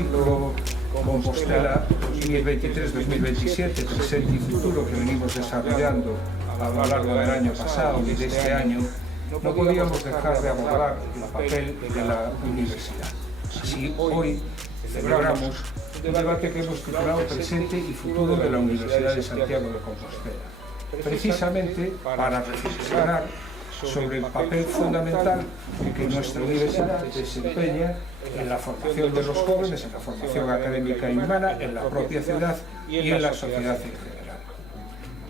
ciclo Compostela 2023-2027, presente y futuro, que venimos desarrollando a lo largo del año pasado y de este año, no podíamos dejar de abordar el papel de la universidad. Así, hoy celebramos un debate que hemos titulado Presente y futuro de la Universidad de Santiago de Compostela, precisamente para reflexionar sobre el papel fundamental que nuestra universidad desempeña en la formación de los jóvenes, en la formación académica y humana, en la propia ciudad y en la sociedad en general.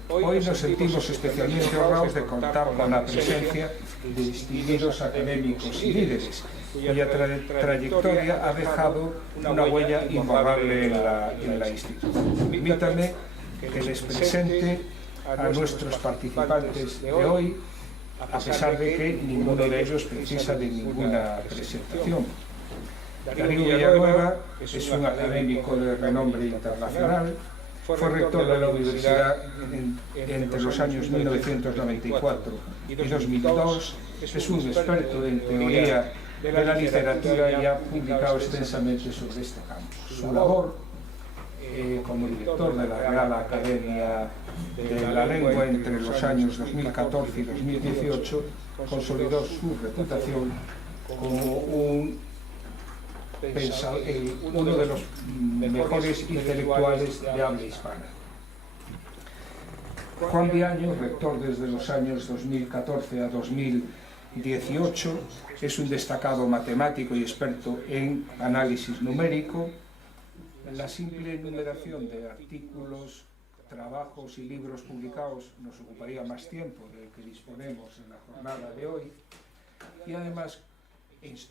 Hoy nos sentimos especialmente honrados de contar con la presencia de distinguidos académicos y líderes, cuya trayectoria ha dejado una huella imborrable en la institución. Permítanme que les presente a nuestros participantes de hoy, a pesar de que ninguno de ellos precisa de ninguna presentación. Darío Villanueva es un académico de renombre internacional, fue rector de la universidad entre los años 1994 y 2002, es un experto en teoría de la literatura y ha publicado extensamente sobre este campo. Su labor como director de la Real Academia de la Lengua entre los años 2014 y 2018 consolidó su reputación como uno de los mejores intelectuales de habla hispana. Juan Viaño, rector desde los años 2014 a 2018, es un destacado matemático y experto en análisis numérico. La simple enumeración de artículos, trabajos y libros publicados nos ocuparía más tiempo del que disponemos en la jornada de hoy, y además,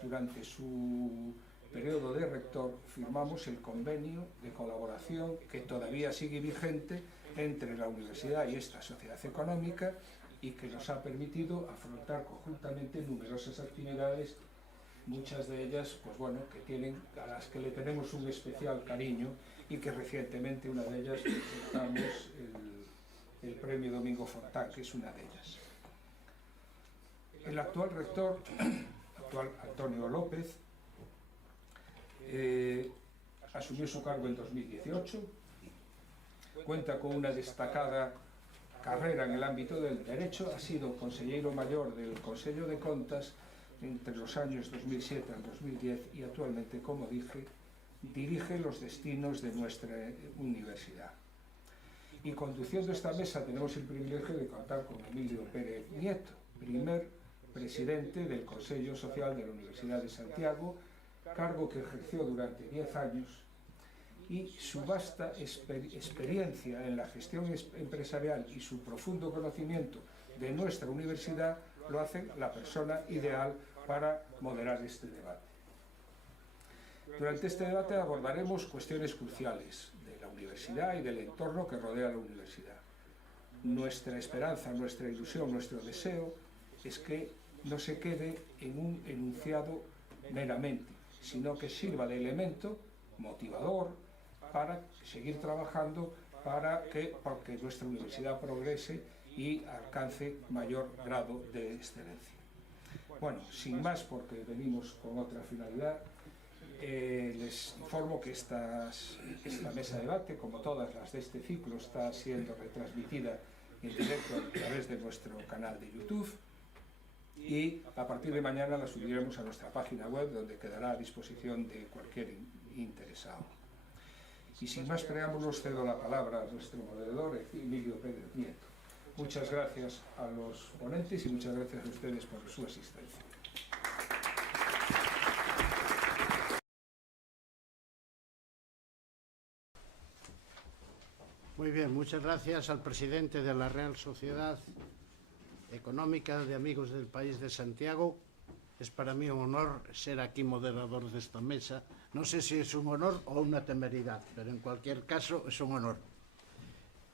durante su periodo de rector, firmamos el convenio de colaboración que todavía sigue vigente entre la universidad y esta sociedad económica y que nos ha permitido afrontar conjuntamente numerosas actividades, muchas de ellas, pues bueno, a las que le tenemos un especial cariño, y que recientemente una de ellas presentamos el premio Domingo Fontán, que es una de ellas. El actual rector, Antonio López, asumió su cargo en 2018, cuenta con una destacada carrera en el ámbito del derecho, ha sido consejero mayor del Consejo de Contas entre los años 2007 al 2010 y actualmente, como dije, dirige los destinos de nuestra universidad. Y conduciendo esta mesa tenemos el privilegio de contar con Emilio Pérez Nieto, primer presidente del Consejo Social de la Universidad de Santiago, cargo que ejerció durante 10 años, y su vasta experiencia en la gestión empresarial y su profundo conocimiento de nuestra universidad lo hacen la persona ideal para moderar este debate. Durante este debate abordaremos cuestiones cruciales de la universidad y del entorno que rodea la universidad. Nuestra esperanza, nuestra ilusión, nuestro deseo es que no se quede en un enunciado meramente, sino que sirva de elemento motivador para seguir trabajando porque nuestra universidad progrese y alcance mayor grado de excelencia. Bueno, sin más, porque venimos con otra finalidad, les informo que esta mesa de debate, como todas las de este ciclo, está siendo retransmitida en directo a través de nuestro canal de YouTube, y a partir de mañana la subiremos a nuestra página web, donde quedará a disposición de cualquier interesado. Y sin más preámbulos, cedo la palabra a nuestro moderador, Emilio Pérez Nieto. Muchas gracias a los ponentes y muchas gracias a ustedes por su asistencia. Muy bien, muchas gracias al presidente de la Real Sociedad Económica de Amigos del País de Santiago. Es para mí un honor ser aquí moderador de esta mesa. No sé si es un honor o una temeridad, pero en cualquier caso es un honor.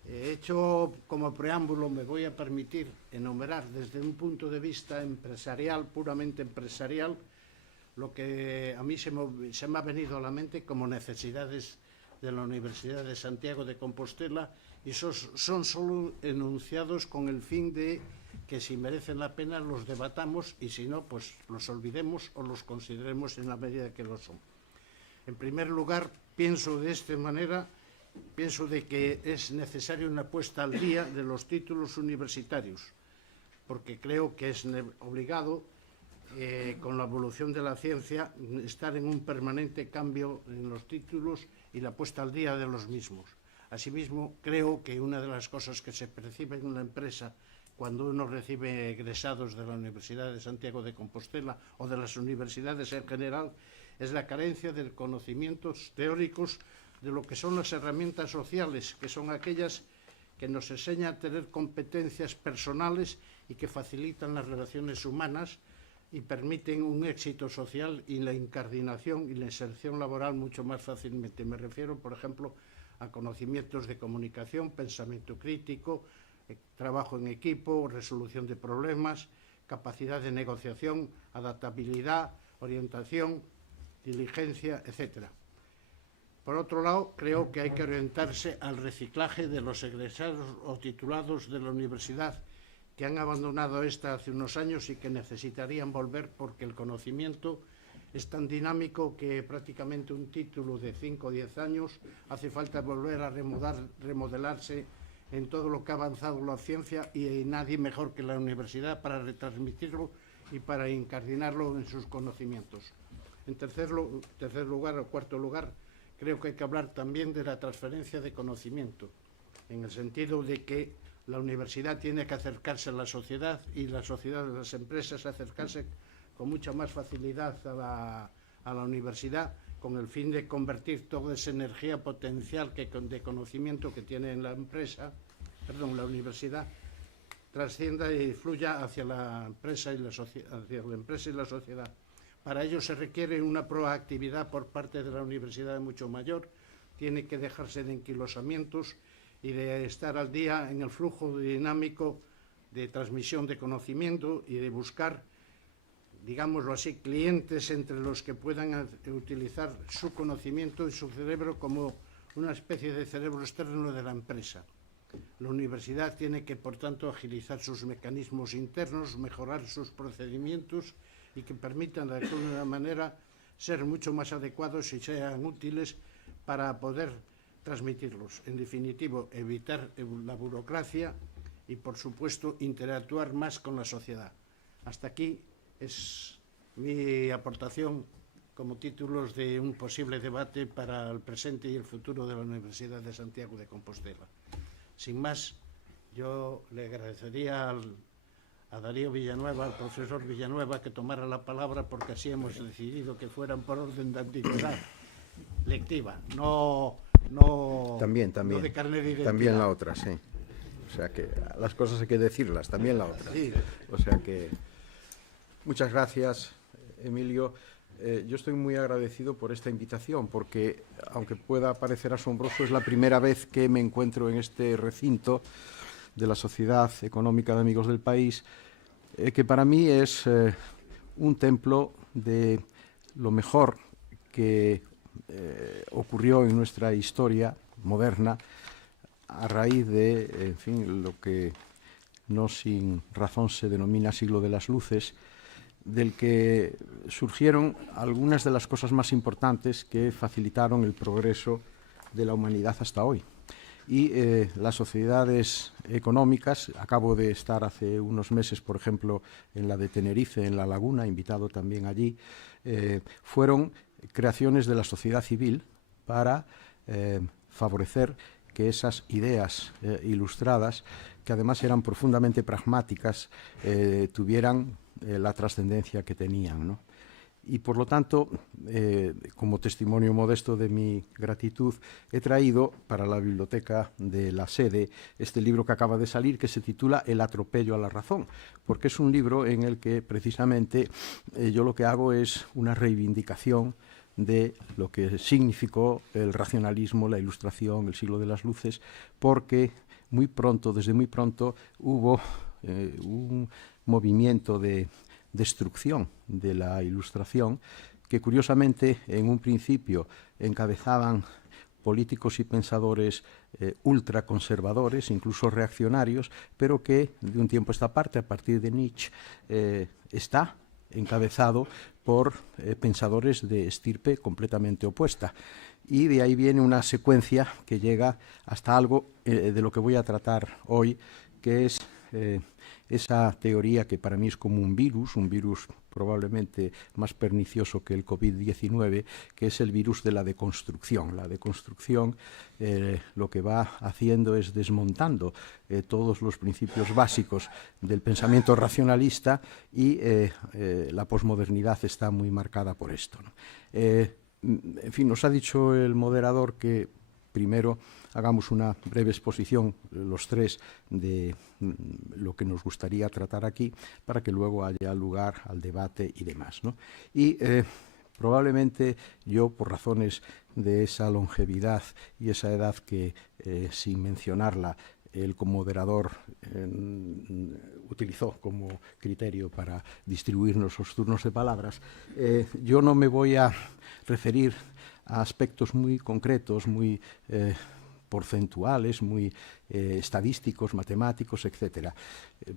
Hecho como preámbulo, me voy a permitir enumerar desde un punto de vista empresarial, puramente empresarial, lo que a mí se me ha venido a la mente como necesidades de la Universidad de Santiago de Compostela, y son solo enunciados con el fin de que, si merecen la pena, los debatamos, y si no, pues los olvidemos o los consideremos en la medida que lo son. En primer lugar, pienso de esta manera, pienso de que es necesaria una puesta al día de los títulos universitarios, porque creo que es obligado, con la evolución de la ciencia, estar en un permanente cambio en los títulos y la puesta al día de los mismos. Asimismo, creo que una de las cosas que se percibe en la empresa cuando uno recibe egresados de la Universidad de Santiago de Compostela o de las universidades en general es la carencia de conocimientos teóricos de lo que son las herramientas sociales, que son aquellas que nos enseñan a tener competencias personales y que facilitan las relaciones humanas y permiten un éxito social y la incardinación y la inserción laboral mucho más fácilmente. Me refiero, por ejemplo, a conocimientos de comunicación, pensamiento crítico, trabajo en equipo, resolución de problemas, capacidad de negociación, adaptabilidad, orientación, diligencia, etc. Por otro lado, creo que hay que orientarse al reciclaje de los egresados o titulados de la universidad que han abandonado esta hace unos años y que necesitarían volver porque el conocimiento es tan dinámico que prácticamente un título de 5 o 10 años hace falta volver a remodelarse en todo lo que ha avanzado la ciencia y nadie mejor que la universidad para retransmitirlo y para incardinarlo en sus conocimientos. En tercer lugar o cuarto lugar, creo que hay que hablar también de la transferencia de conocimiento, en el sentido de que la universidad tiene que acercarse a la sociedad y la sociedad de las empresas acercarse con mucha más facilidad a la universidad con el fin de convertir toda esa energía potencial de conocimiento que tiene la universidad, trascienda y fluya hacia la empresa y la sociedad. Para ello se requiere una proactividad por parte de la universidad mucho mayor, tiene que dejarse de enquilosamientos y de estar al día en el flujo dinámico de transmisión de conocimiento y de buscar, digámoslo así, clientes entre los que puedan utilizar su conocimiento y su cerebro como una especie de cerebro externo de la empresa. La universidad tiene que, por tanto, agilizar sus mecanismos internos, mejorar sus procedimientos y que permitan de alguna manera ser mucho más adecuados y sean útiles para poder transmitirlos. En definitivo, evitar la burocracia y, por supuesto, interactuar más con la sociedad. Hasta aquí es mi aportación como títulos de un posible debate para el presente y el futuro de la Universidad de Santiago de Compostela. Sin más, yo le agradecería a Darío Villanueva, al profesor Villanueva, que tomara la palabra, porque así hemos decidido que fueran por orden de antigüedad lectiva, no de carnet de identidad. También la otra, sí. O sea que las cosas hay que decirlas, también la otra. Sí. O sea que muchas gracias, Emilio. Yo estoy muy agradecido por esta invitación, porque aunque pueda parecer asombroso, es la primera vez que me encuentro en este recinto de la Sociedad Económica de Amigos del País, que para mí es un templo de lo mejor que ocurrió en nuestra historia moderna a raíz de, en fin, lo que no sin razón se denomina siglo de las luces, del que surgieron algunas de las cosas más importantes que facilitaron el progreso de la humanidad hasta hoy. Y las sociedades económicas, acabo de estar hace unos meses, por ejemplo, en la de Tenerife, en La Laguna, invitado también allí, fueron creaciones de la sociedad civil para favorecer que esas ideas ilustradas, que además eran profundamente pragmáticas, tuvieran la trascendencia que tenían, ¿no? Y por lo tanto, como testimonio modesto de mi gratitud, he traído para la biblioteca de la sede este libro que acaba de salir, que se titula El atropello a la razón, porque es un libro en el que precisamente yo lo que hago es una reivindicación de lo que significó el racionalismo, la Ilustración, el siglo de las luces, porque muy pronto, desde muy pronto, hubo un movimiento de destrucción de la Ilustración que, curiosamente, en un principio encabezaban políticos y pensadores ultraconservadores, incluso reaccionarios, pero que de un tiempo a esta parte, a partir de Nietzsche, está encabezado por pensadores de estirpe completamente opuesta. Y de ahí viene una secuencia que llega hasta algo de lo que voy a tratar hoy, que es esa teoría que para mí es como un virus probablemente más pernicioso que el COVID-19, que es el virus de la deconstrucción. La deconstrucción lo que va haciendo es desmontando todos los principios básicos del pensamiento racionalista y la posmodernidad está muy marcada por esto, ¿no? En fin, nos ha dicho el moderador que primero hagamos una breve exposición, los tres, de lo que nos gustaría tratar aquí, para que luego haya lugar al debate y demás, ¿no? Y probablemente yo, por razones de esa longevidad y esa edad que, sin mencionarla, el comoderador utilizó como criterio para distribuirnos los turnos de palabras, yo no me voy a referir a aspectos muy concretos, muy porcentuales, muy estadísticos, matemáticos, etc.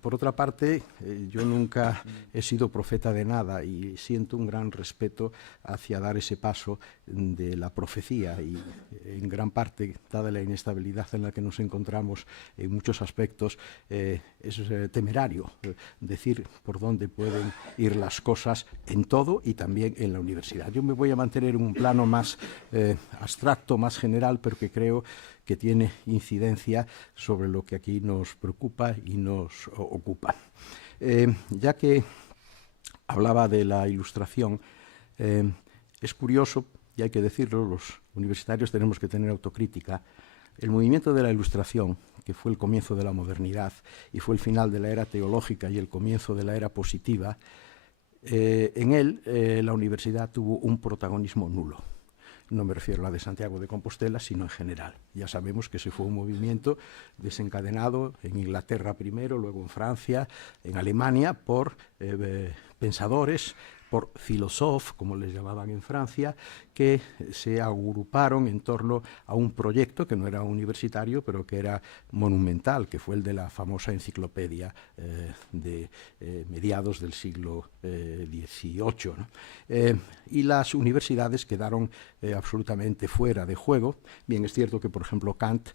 Por otra parte, yo nunca he sido profeta de nada y siento un gran respeto hacia dar ese paso de la profecía y en gran parte, dada la inestabilidad en la que nos encontramos en muchos aspectos, es temerario decir por dónde pueden ir las cosas en todo y también en la universidad. Yo me voy a mantener en un plano más abstracto, más general, pero que creo que tiene incidencia sobre lo que aquí nos preocupa y nos ocupa. Ya que hablaba de la Ilustración, es curioso, y hay que decirlo, los universitarios tenemos que tener autocrítica. El movimiento de la Ilustración, que fue el comienzo de la modernidad y fue el final de la era teológica y el comienzo de la era positiva, en él la universidad tuvo un protagonismo nulo. No me refiero a la de Santiago de Compostela, sino en general. Ya sabemos que ese fue un movimiento desencadenado en Inglaterra primero, luego en Francia, en Alemania, por pensadores, por filósofos, como les llamaban en Francia, que se agruparon en torno a un proyecto que no era universitario, pero que era monumental, que fue el de la famosa enciclopedia de mediados del siglo XVIII, ¿no? Y las universidades quedaron absolutamente fuera de juego. Bien, es cierto que, por ejemplo, Kant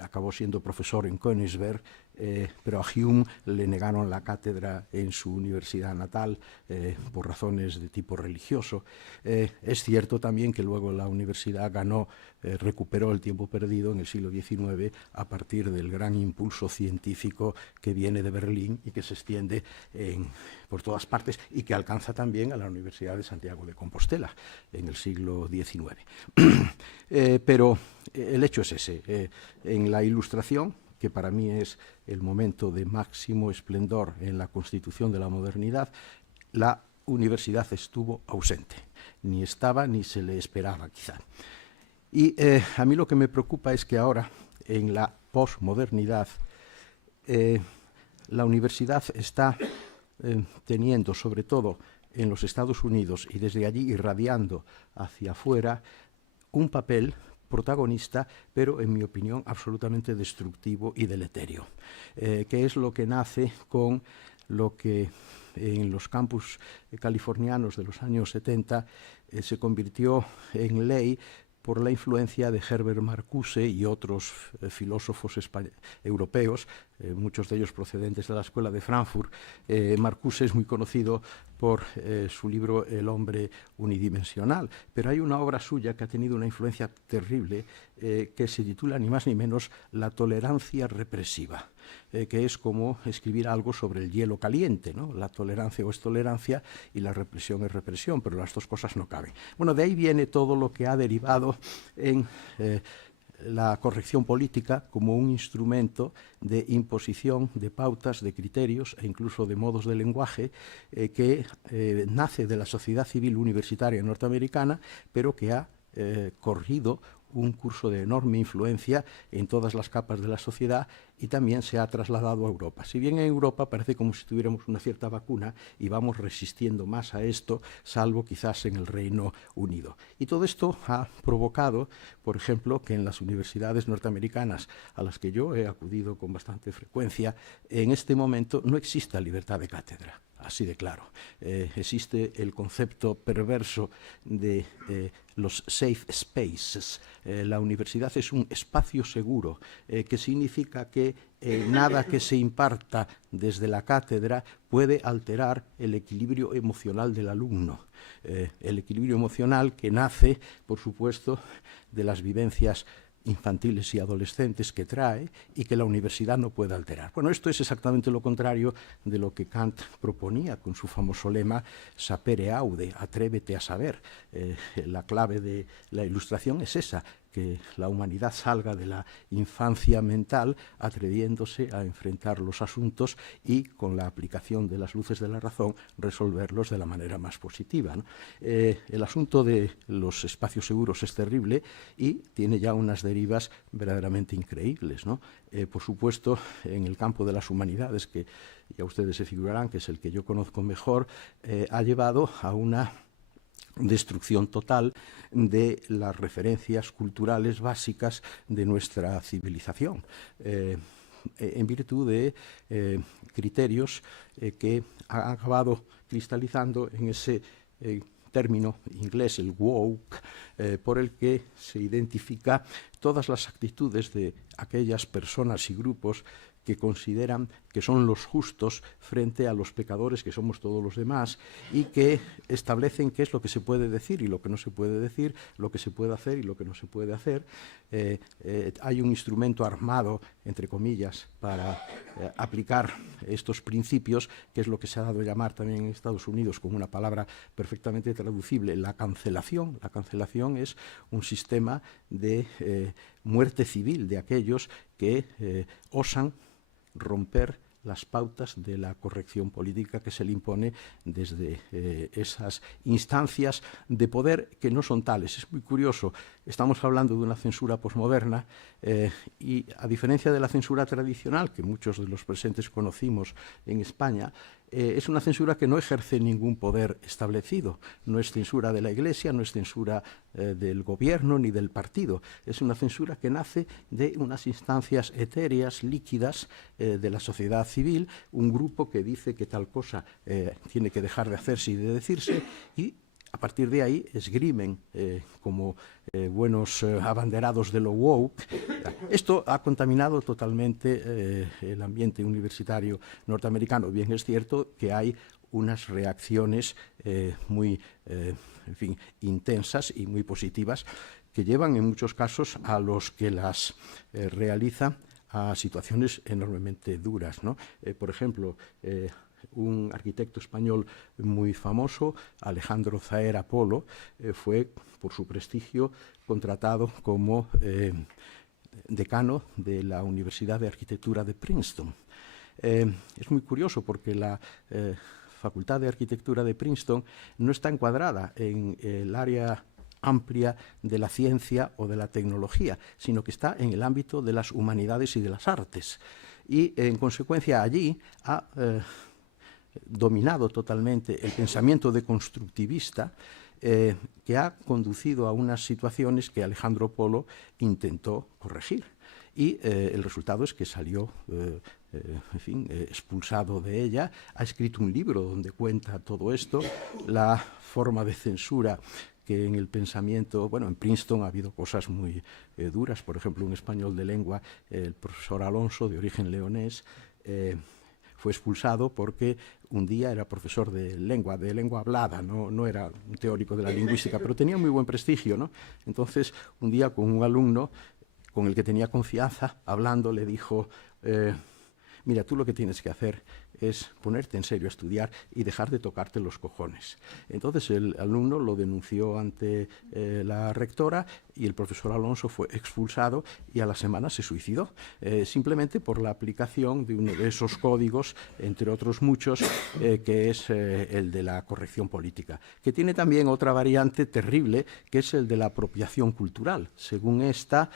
acabó siendo profesor en Königsberg, pero a Hume le negaron la cátedra en su universidad natal por razones de tipo religioso. Es cierto también que luego la universidad recuperó el tiempo perdido en el siglo XIX a partir del gran impulso científico que viene de Berlín y que se extiende por todas partes y que alcanza también a la Universidad de Santiago de Compostela en el siglo XIX. Pero el hecho es ese. En la Ilustración, que para mí es el momento de máximo esplendor en la constitución de la modernidad, la universidad estuvo ausente. Ni estaba ni se le esperaba, quizá. Y a mí lo que me preocupa es que ahora, en la posmodernidad, la universidad está teniendo, sobre todo en los Estados Unidos y desde allí irradiando hacia afuera, un papel protagonista, pero en mi opinión absolutamente destructivo y deleterio, que es lo que nace con lo que en los campus californianos de los años 70 se convirtió en ley por la influencia de Herbert Marcuse y otros filósofos europeos, muchos de ellos procedentes de la Escuela de Frankfurt. Marcuse es muy conocido por su libro El hombre unidimensional, pero hay una obra suya que ha tenido una influencia terrible que se titula ni más ni menos La tolerancia represiva, que es como escribir algo sobre el hielo caliente, ¿no? La tolerancia es tolerancia y la represión es represión, pero las dos cosas no caben. Bueno, de ahí viene todo lo que ha derivado en la corrección política como un instrumento de imposición de pautas, de criterios e incluso de modos de lenguaje que nace de la sociedad civil universitaria norteamericana, pero que ha corrido un curso de enorme influencia en todas las capas de la sociedad y también se ha trasladado a Europa. Si bien en Europa parece como si tuviéramos una cierta vacuna y vamos resistiendo más a esto, salvo quizás en el Reino Unido. Y todo esto ha provocado, por ejemplo, que en las universidades norteamericanas a las que yo he acudido con bastante frecuencia, en este momento no exista libertad de cátedra. así de claro. Existe el concepto perverso de los safe spaces. La universidad es un espacio seguro, que significa que nada que se imparta desde la cátedra puede alterar el equilibrio emocional del alumno. El equilibrio emocional que nace, por supuesto, de las vivencias infantiles y adolescentes que trae y que la universidad no puede alterar. Bueno, esto es exactamente lo contrario de lo que Kant proponía con su famoso lema sapere aude, atrévete a saber. La clave de la Ilustración es esa, que la humanidad salga de la infancia mental atreviéndose a enfrentar los asuntos y, con la aplicación de las luces de la razón, resolverlos de la manera más positiva, ¿no? El asunto de los espacios seguros es terrible y tiene ya unas derivas verdaderamente increíbles, ¿no? Por supuesto, en el campo de las humanidades, que ya ustedes se figurarán que es el que yo conozco mejor, ha llevado a una destrucción total de las referencias culturales básicas de nuestra civilización, en virtud de criterios que han acabado cristalizando en ese término inglés, el woke, por el que se identifica todas las actitudes de aquellas personas y grupos que consideran que son los justos frente a los pecadores que somos todos los demás y que establecen qué es lo que se puede decir y lo que no se puede decir, lo que se puede hacer y lo que no se puede hacer. Hay un instrumento armado, entre comillas, para aplicar estos principios, que es lo que se ha dado a llamar también en Estados Unidos con una palabra perfectamente traducible, la cancelación. La cancelación es un sistema de muerte civil de aquellos que osan romper las pautas de la corrección política que se le impone desde esas instancias de poder que no son tales. Es muy curioso, estamos hablando de una censura posmoderna y, a diferencia de la censura tradicional que muchos de los presentes conocimos en España, es una censura que no ejerce ningún poder establecido. No es censura de la Iglesia, no es censura del gobierno ni del partido. Es una censura que nace de unas instancias etéreas, líquidas, de la sociedad civil, un grupo que dice que tal cosa tiene que dejar de hacerse y de decirse, y a partir de ahí esgrimen como buenos abanderados de lo woke. Esto ha contaminado totalmente el ambiente universitario norteamericano. Bien es cierto que hay unas reacciones muy en fin, intensas y muy positivas que llevan en muchos casos a los que las realizan a situaciones enormemente duras, ¿no? Por ejemplo, un arquitecto español muy famoso, Alejandro Zaera Polo, fue, por su prestigio, contratado como decano de la Universidad de Arquitectura de Princeton. Es muy curioso porque la Facultad de Arquitectura de Princeton no está encuadrada en el área amplia de la ciencia o de la tecnología, sino que está en el ámbito de las humanidades y de las artes. Y, en consecuencia, allí ha dominado totalmente el pensamiento deconstructivista que ha conducido a unas situaciones que Alejandro Polo intentó corregir. Y el resultado es que salió en fin, expulsado de ella. Ha escrito un libro donde cuenta todo esto, la forma de censura que en el pensamiento, bueno, en Princeton ha habido cosas muy duras. Por ejemplo, un español de lengua, el profesor Alonso, de origen leonés, fue expulsado porque un día era profesor de lengua hablada, no era un teórico de la lingüística, pero tenía muy buen prestigio, ¿no? Entonces, un día con un alumno con el que tenía confianza, hablando, le dijo, mira, tú lo que tienes que hacer es ponerte en serio a estudiar y dejar de tocarte los cojones. Entonces el alumno lo denunció ante la rectora y el profesor Alonso fue expulsado y a la semana se suicidó, simplemente por la aplicación de uno de esos códigos, entre otros muchos, que es el de la corrección política, que tiene también otra variante terrible, que es el de la apropiación cultural. Según esta,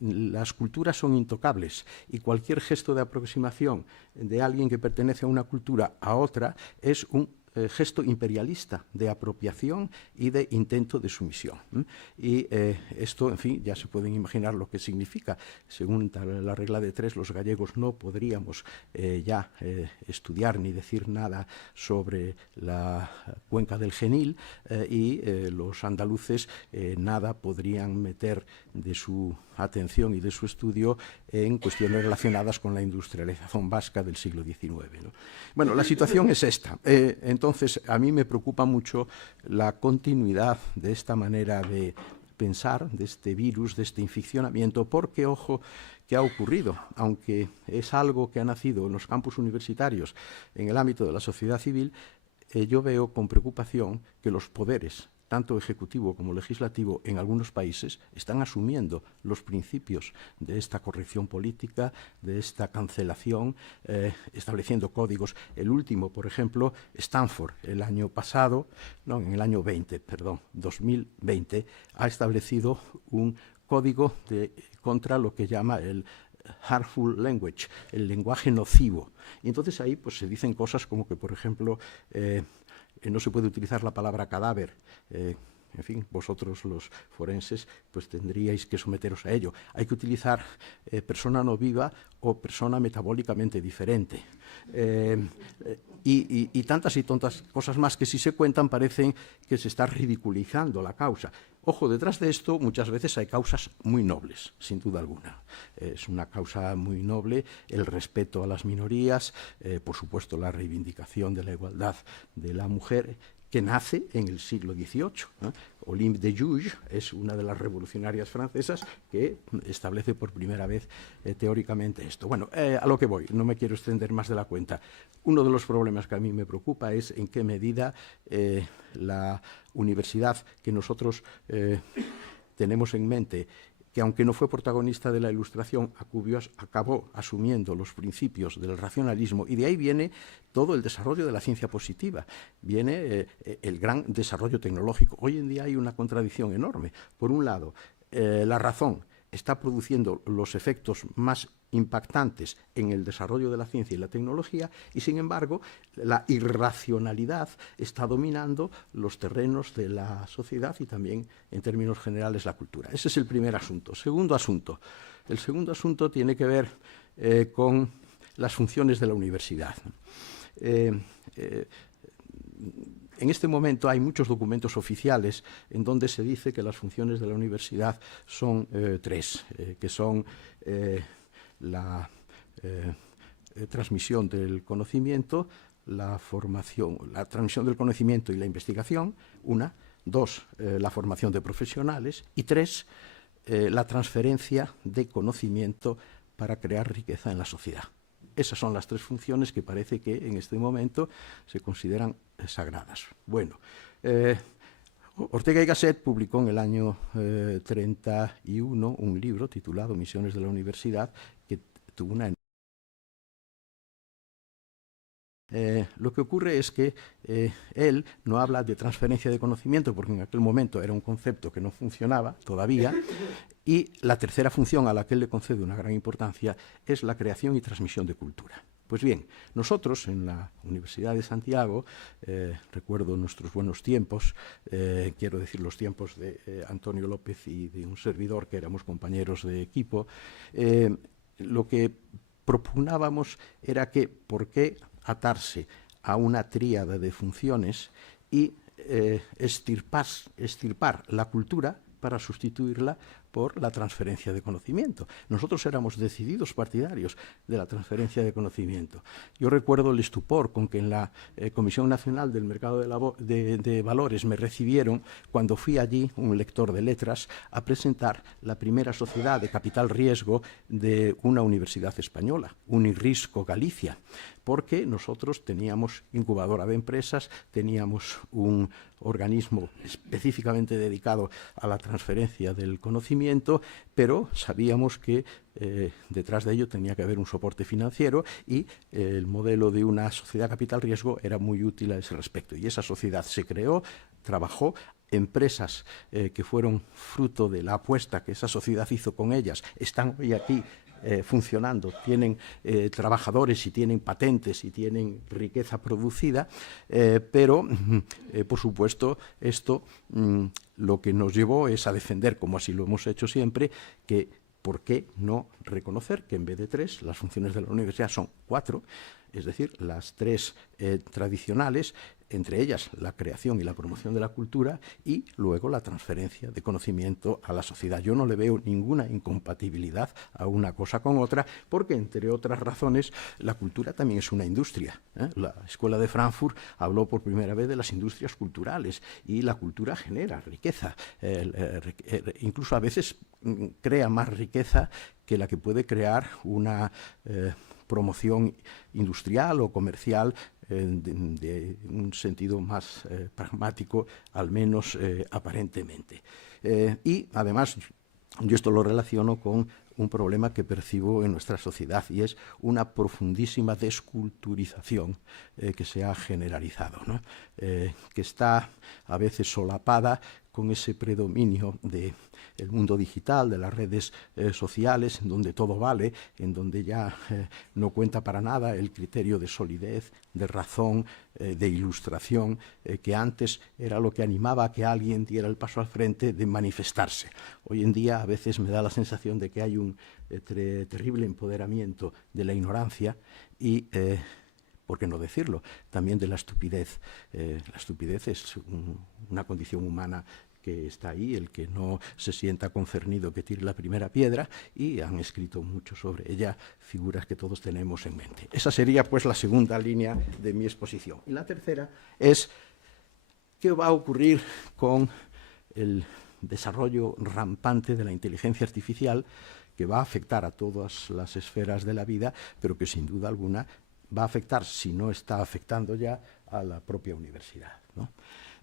las culturas son intocables y cualquier gesto de aproximación de alguien que pertenece a una cultura a otra es un gesto imperialista de apropiación y de intento de sumisión. Y esto, en fin, ya se pueden imaginar lo que significa. Según la regla de tres, los gallegos no podríamos ya estudiar ni decir nada sobre la cuenca del Genil y los andaluces nada podrían meter de su atención y de su estudio en cuestiones relacionadas con la industrialización vasca del siglo XIX, ¿no? Bueno, la situación es esta. Entonces, a mí me preocupa mucho la continuidad de esta manera de pensar, de este virus, de este inficcionamiento, porque, ojo, ¿qué ha ocurrido? Aunque es algo que ha nacido en los campus universitarios, en el ámbito de la sociedad civil, yo veo con preocupación que los poderes, tanto ejecutivo como legislativo, en algunos países, están asumiendo los principios de esta corrección política, de esta cancelación, estableciendo códigos. El último, por ejemplo, Stanford, el año pasado, no, en el año 2020, ha establecido un código contra lo que llama el harmful language, el lenguaje nocivo. Y entonces ahí pues, se dicen cosas como que, por ejemplo, no se puede utilizar la palabra cadáver. En fin, vosotros los forenses pues tendríais que someteros a ello. Hay que utilizar persona no viva o persona metabólicamente diferente. Y tantas y tontas cosas más que si se cuentan parecen que se está ridiculizando la causa. Ojo, detrás de esto muchas veces hay causas muy nobles, sin duda alguna. Es una causa muy noble el respeto a las minorías, por supuesto la reivindicación de la igualdad de la mujer, que nace en el siglo XVIII. Olympe de Gouges es una de las revolucionarias francesas que establece por primera vez teóricamente esto. Bueno, a lo que voy, no me quiero extender más de la cuenta. Uno de los problemas que a mí me preocupa es en qué medida la universidad que nosotros tenemos en mente, que aunque no fue protagonista de la Ilustración, acabó asumiendo los principios del racionalismo, y de ahí viene todo el desarrollo de la ciencia positiva, viene el gran desarrollo tecnológico. Hoy en día hay una contradicción enorme. Por un lado, la razón está produciendo los efectos más impactantes en el desarrollo de la ciencia y la tecnología, y sin embargo la irracionalidad está dominando los terrenos de la sociedad y también en términos generales la cultura. Ese es el primer asunto. Segundo asunto. El segundo asunto tiene que ver con las funciones de la universidad. En este momento hay muchos documentos oficiales en donde se dice que las funciones de la universidad son tres, que son la transmisión del conocimiento, la transmisión del conocimiento y la investigación, una. Dos, la formación de profesionales. Y tres, la transferencia de conocimiento para crear riqueza en la sociedad. Esas son las tres funciones que parece que en este momento se consideran sagradas. Bueno, Ortega y Gasset publicó en el año 31 un libro titulado Misiones de la Universidad, que tuvo una... Lo que ocurre es que él no habla de transferencia de conocimiento, porque en aquel momento era un concepto que no funcionaba todavía, y la tercera función a la que él le concede una gran importancia es la creación y transmisión de cultura. Pues bien, nosotros en la Universidad de Santiago, recuerdo nuestros buenos tiempos, quiero decir los tiempos de Antonio López y de un servidor que éramos compañeros de equipo, lo que propugnábamos era que por qué atarse a una tríada de funciones y extirpar la cultura para sustituirla por la transferencia de conocimiento. Nosotros éramos decididos partidarios de la transferencia de conocimiento. Yo recuerdo el estupor con que en la Comisión Nacional del Mercado de Valores me recibieron cuando fui allí, un lector de letras, a presentar la primera sociedad de capital riesgo de una universidad española, Unirrisco Galicia, porque nosotros teníamos incubadora de empresas, teníamos un organismo específicamente dedicado a la transferencia del conocimiento, pero sabíamos que detrás de ello tenía que haber un soporte financiero y el modelo de una sociedad capital riesgo era muy útil a ese respecto. Y esa sociedad se creó, trabajó, empresas que fueron fruto de la apuesta que esa sociedad hizo con ellas están hoy aquí funcionando, tienen trabajadores y tienen patentes y tienen riqueza producida, pero, por supuesto, esto lo que nos llevó es a defender, como así lo hemos hecho siempre, que ¿por qué no reconocer que en vez de 3, las funciones de la universidad son 4? Es decir, las 3 tradicionales, entre ellas la creación y la promoción de la cultura y luego la transferencia de conocimiento a la sociedad. Yo no le veo ninguna incompatibilidad a una cosa con otra, porque, entre otras razones, la cultura también es una industria. La Escuela de Frankfurt habló por primera vez de las industrias culturales y la cultura genera riqueza. Incluso a veces crea más riqueza que la que puede crear una promoción industrial o comercial de un sentido más pragmático, al menos aparentemente. Y además, yo esto lo relaciono con un problema que percibo en nuestra sociedad, y es una profundísima desculturización que se ha generalizado, ¿no? Que está a veces solapada con ese predominio del mundo digital, de las redes sociales, en donde todo vale, en donde ya no cuenta para nada el criterio de solidez, de razón, de ilustración, que antes era lo que animaba a que alguien diera el paso al frente de manifestarse. Hoy en día a veces me da la sensación de que hay un terrible empoderamiento de la ignorancia y ¿por qué no decirlo?, también de la estupidez. La estupidez es una condición humana que está ahí, el que no se sienta concernido que tire la primera piedra, y han escrito mucho sobre ella figuras que todos tenemos en mente. Esa sería, pues, la segunda línea de mi exposición. Y la tercera es qué va a ocurrir con el desarrollo rampante de la inteligencia artificial, que va a afectar a todas las esferas de la vida, pero que sin duda alguna va a afectar, si no está afectando ya, a la propia universidad, ¿no?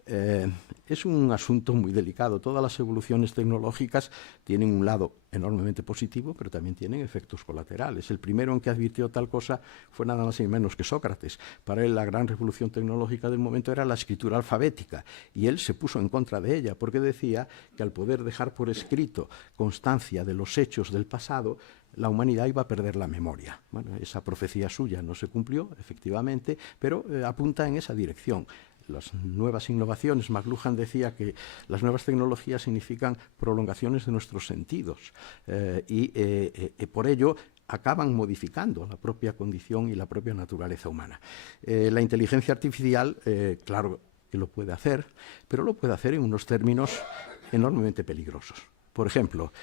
Es un asunto muy delicado. Todas las evoluciones tecnológicas tienen un lado enormemente positivo, pero también tienen efectos colaterales. El primero en que advirtió tal cosa fue nada más y menos que Sócrates. Para él la gran revolución tecnológica del momento era la escritura alfabética, y él se puso en contra de ella, porque decía que al poder dejar por escrito constancia de los hechos del pasado, la humanidad iba a perder la memoria. Bueno, esa profecía suya no se cumplió, efectivamente, pero apunta en esa dirección. Las nuevas innovaciones, McLuhan decía que las nuevas tecnologías significan prolongaciones de nuestros sentidos y por ello acaban modificando la propia condición y la propia naturaleza humana. La inteligencia artificial, claro que lo puede hacer, pero lo puede hacer en unos términos enormemente peligrosos. Por ejemplo,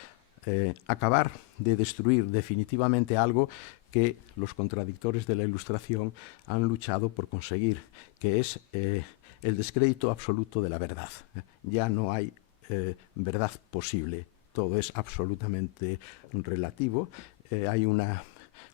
acabar de destruir definitivamente algo que los contradictores de la Ilustración han luchado por conseguir, que es el descrédito absoluto de la verdad. Ya no hay verdad posible, todo es absolutamente relativo. Hay una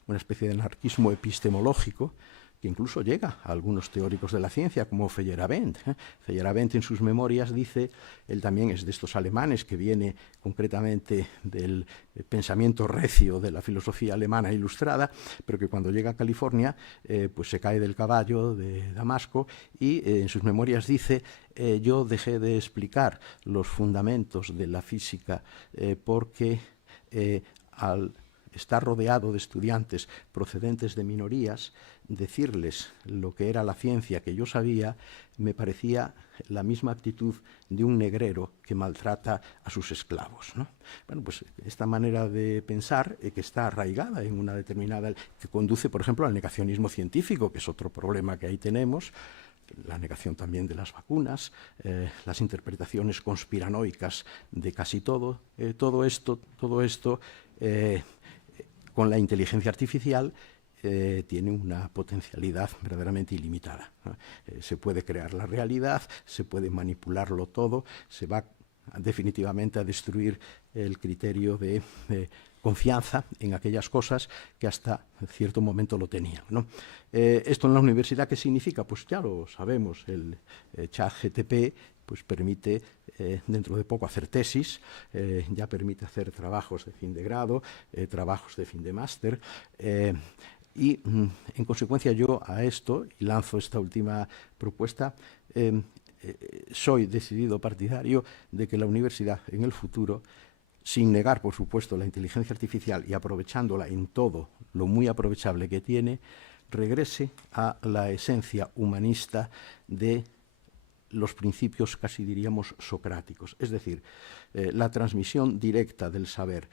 especie de anarquismo epistemológico que incluso llega a algunos teóricos de la ciencia, como Feyerabend. Feyerabend en sus memorias dice, él también es de estos alemanes, que viene concretamente del pensamiento recio de la filosofía alemana ilustrada, pero que cuando llega a California pues se cae del caballo de Damasco, y en sus memorias dice, yo dejé de explicar los fundamentos de la física porque al estar rodeado de estudiantes procedentes de minorías, decirles lo que era la ciencia que yo sabía me parecía la misma actitud de un negrero que maltrata a sus esclavos, ¿no? Bueno, pues esta manera de pensar que está arraigada en una determinada, que conduce, por ejemplo, al negacionismo científico, que es otro problema que ahí tenemos, la negación también de las vacunas, las interpretaciones conspiranoicas de casi todo, todo esto con la inteligencia artificial tiene una potencialidad verdaderamente ilimitada, ¿no? Se puede crear la realidad, se puede manipularlo todo, se va definitivamente a destruir el criterio de confianza en aquellas cosas que hasta cierto momento lo tenían, ¿no? Esto en la universidad, ¿qué significa? Pues ya lo sabemos, el ChatGPT pues permite dentro de poco hacer tesis, ya permite hacer trabajos de fin de grado, trabajos de fin de máster, y en consecuencia yo a esto, y lanzo esta última propuesta, soy decidido partidario de que la universidad en el futuro sin negar, por supuesto, la inteligencia artificial y aprovechándola en todo lo muy aprovechable que tiene, regrese a la esencia humanista de los principios, casi diríamos, socráticos. Es decir, la transmisión directa del saber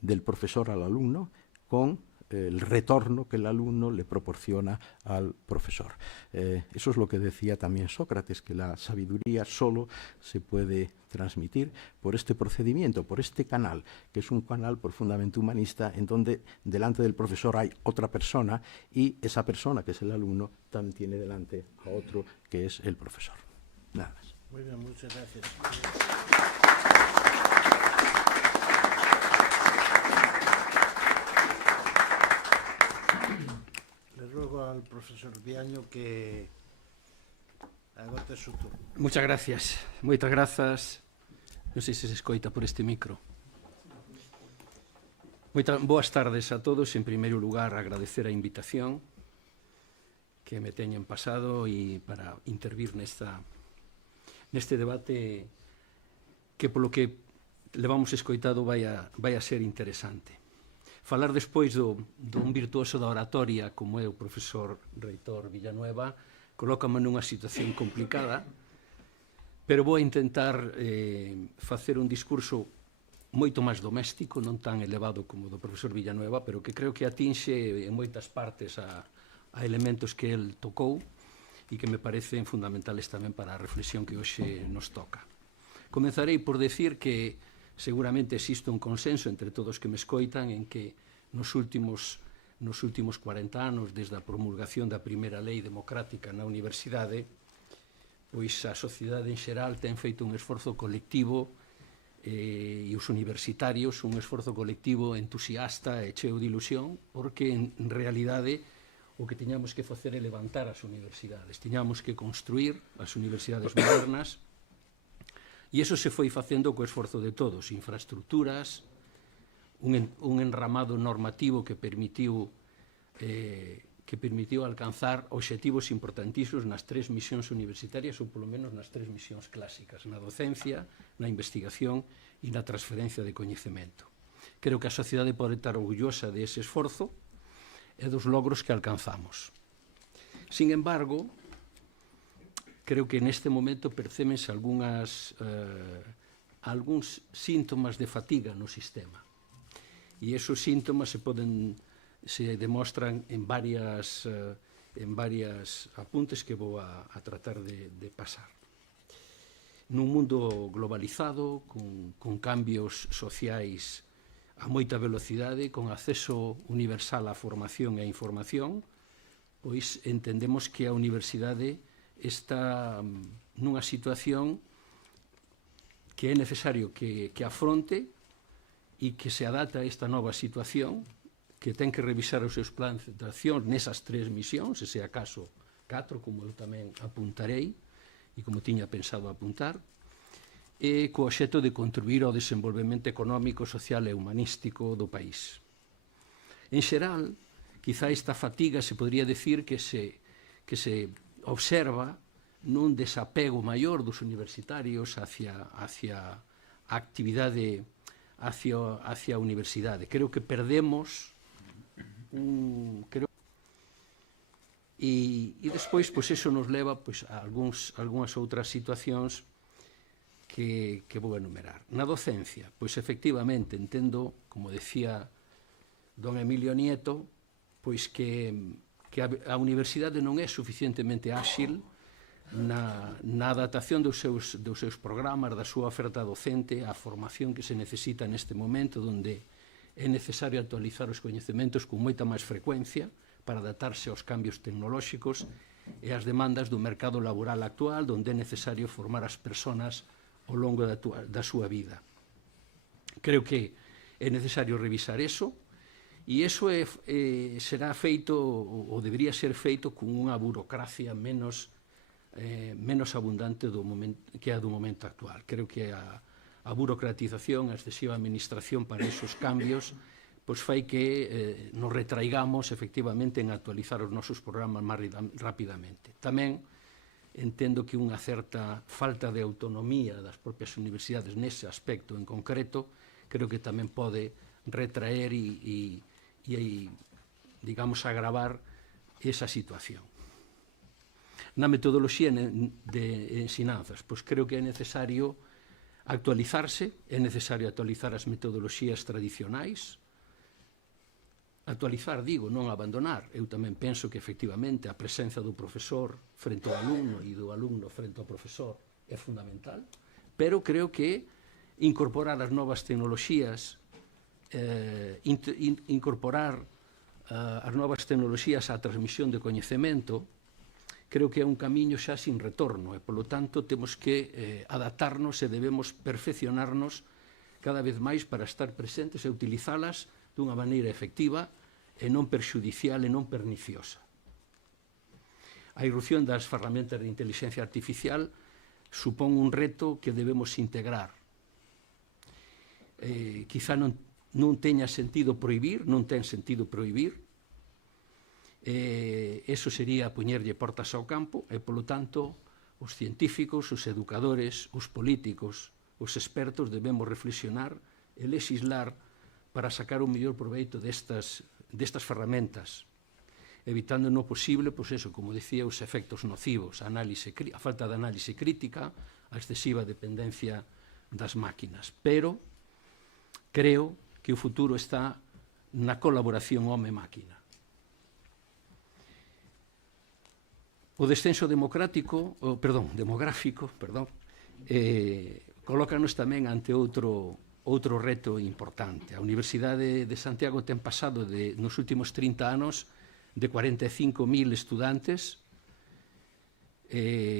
del profesor al alumno con el retorno que el alumno le proporciona al profesor. Eso es lo que decía también Sócrates, que la sabiduría solo se puede transmitir por este procedimiento, por este canal, que es un canal profundamente humanista, en donde delante del profesor hay otra persona y esa persona, que es el alumno, también tiene delante a otro, que es el profesor. Nada más. Muy bien, muchas gracias. Le ruego al profesor Viaño que agote su turno. Muchas gracias, moitas grazas. Non sei se se escoita por este micro. Boas tardes a todos. En primeiro lugar, agradecer a invitación que me teñen pasado e para intervir neste debate que, polo que levamos escoitado, vai a ser interesante. Falar despois dun virtuoso da oratoria como é o profesor reitor Villanueva colócame nunha situación complicada, pero vou intentar facer un discurso moito máis doméstico, non tan elevado como o do profesor Villanueva, pero que creo que atinxe en moitas partes a elementos que el tocou e que me parecen fundamentales tamén para a reflexión que hoxe nos toca. Comenzarei por decir que seguramente existe un consenso entre todos que me escoitan en que nos últimos 40 anos, desde a promulgación da primeira lei democrática na universidade, pois a sociedade en xeral ten feito un esforzo colectivo e os universitarios un esforzo colectivo entusiasta e cheo de ilusión, porque en realidade o que tiñamos que facer é levantar as universidades, tiñamos que construir as universidades modernas, e iso se foi facendo co esforzo de todos, infraestructuras, un enramado normativo que permitiu alcanzar obxectivos importantísimos nas tres misións universitarias, ou polo menos nas tres misións clásicas, na docencia, na investigación e na transferencia de coñecemento. Creo que a sociedade pode estar orgullosa dese esforzo e dos logros que alcanzamos. Sin embargo, creo que neste momento percébense algúns síntomas de fatiga no sistema. E esos síntomas se demostran en varias apuntes que vou a tratar de pasar. Nun mundo globalizado, con cambios sociais a moita velocidade, con acceso universal á formación e á información, pois entendemos que a universidade está nunha situación que é necesario que afronte e que se adapte a esta nova situación, que ten que revisar os seus plans de acción nesas tres misións, e se acaso 4, como eu tamén apuntarei, e como tiña pensado apuntar, e co obxecto de contribuir ao desenvolvemento económico, social e humanístico do país. En xeral, quizá esta fatiga se podría decir que se observa nun desapego maior dos universitarios hacia a actividade hacia a universidade. Creo que perdemos e despois pois eso nos leva pois a algunhas outras situacións que vou enumerar. Na docencia, pois efectivamente entendo, como decía don Emilio Nieto, pois que a universidade non é suficientemente áxil na adaptación dos seus programas, da súa oferta docente, a formación que se necesita neste momento, onde é necesario actualizar os coñecementos con moita máis frecuencia para adaptarse aos cambios tecnolóxicos e ás demandas do mercado laboral actual, onde é necesario formar as persoas ao longo da súa vida. Creo que é necesario revisar eso, e iso será feito, ou debería ser feito, con unha burocracia menos abundante que a do momento actual. Creo que a burocratización, a excesiva administración para esos cambios, pois fai que nos retraigamos efectivamente en actualizar os nosos programas máis rapidamente. Tamén entendo que unha certa falta de autonomía das propias universidades nese aspecto en concreto creo que tamén pode retraer e digamos, agravar esa situación. Na metodoloxía de ensinanzas, pois creo que é necesario actualizarse, é necesario actualizar as metodoloxías tradicionais, actualizar, digo, non abandonar. Eu tamén penso que, efectivamente, a presenza do profesor frente ao alumno e do alumno frente ao profesor é fundamental, pero creo que incorporar as novas tecnoloxías, incorporar as novas tecnoloxías á transmisión de coñecemento, creo que é un camiño xa sin retorno e, polo tanto, temos que adaptarnos e debemos perfeccionarnos cada vez máis para estar presentes e utilizalas dunha maneira efectiva e non perxudicial e non perniciosa. A irrupción das ferramentas de inteligencia artificial supón un reto que debemos integrar. Quizá non teña sentido prohibir, non ten sentido prohibir, eso sería poñerlle portas ao campo e, polo tanto, os científicos, os educadores, os políticos, os expertos debemos reflexionar e legislar para sacar o mellor proveito destas ferramentas, evitando no posible, pois eso, como dicía, os efectos nocivos, a falta de análise crítica, a excesiva dependencia das máquinas. Pero creo que o futuro está na colaboración home-máquina. O descenso demográfico, colócanos tamén ante outro reto importante. A Universidade de Santiago ten pasado nos últimos 30 anos de 45.000 estudantes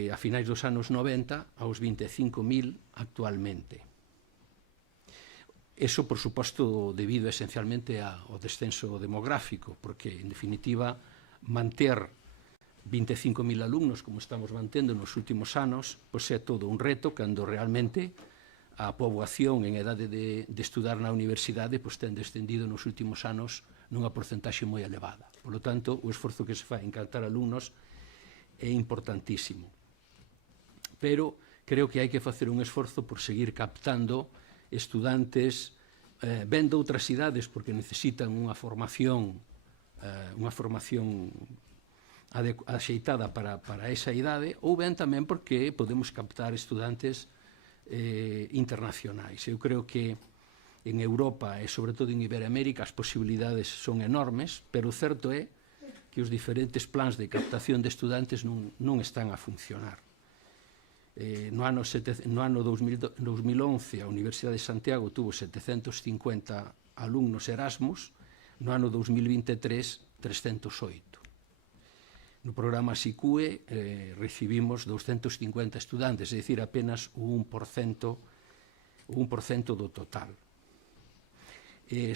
a finais dos anos 90 aos 25.000 actualmente. Eso, por suposto, debido esencialmente ao descenso demográfico, porque, en definitiva, manter 25.000 alumnos, como estamos mantendo nos últimos anos, pois é todo un reto, cando realmente a poboación en edade de estudar na universidade pois ten descendido nos últimos anos nunha porcentaxe moi elevada. Por lo tanto, o esforzo que se fai en captar alumnos é importantísimo. Pero creo que hai que facer un esforzo por seguir captando estudantes ben de outras idades porque necesitan unha formación axeitada para esa idade, ou ben tamén porque podemos captar estudantes internacionais. Eu creo que en Europa e sobre todo en Iberoamérica as posibilidades son enormes, pero o certo é que os diferentes plans de captación de estudantes non están a funcionar. No ano 2011 a Universidade de Santiago tuvo 750 alumnos Erasmus, no ano 2023 308. No programa SICUE recibimos 250 estudantes, é dicir, apenas o 1% do total.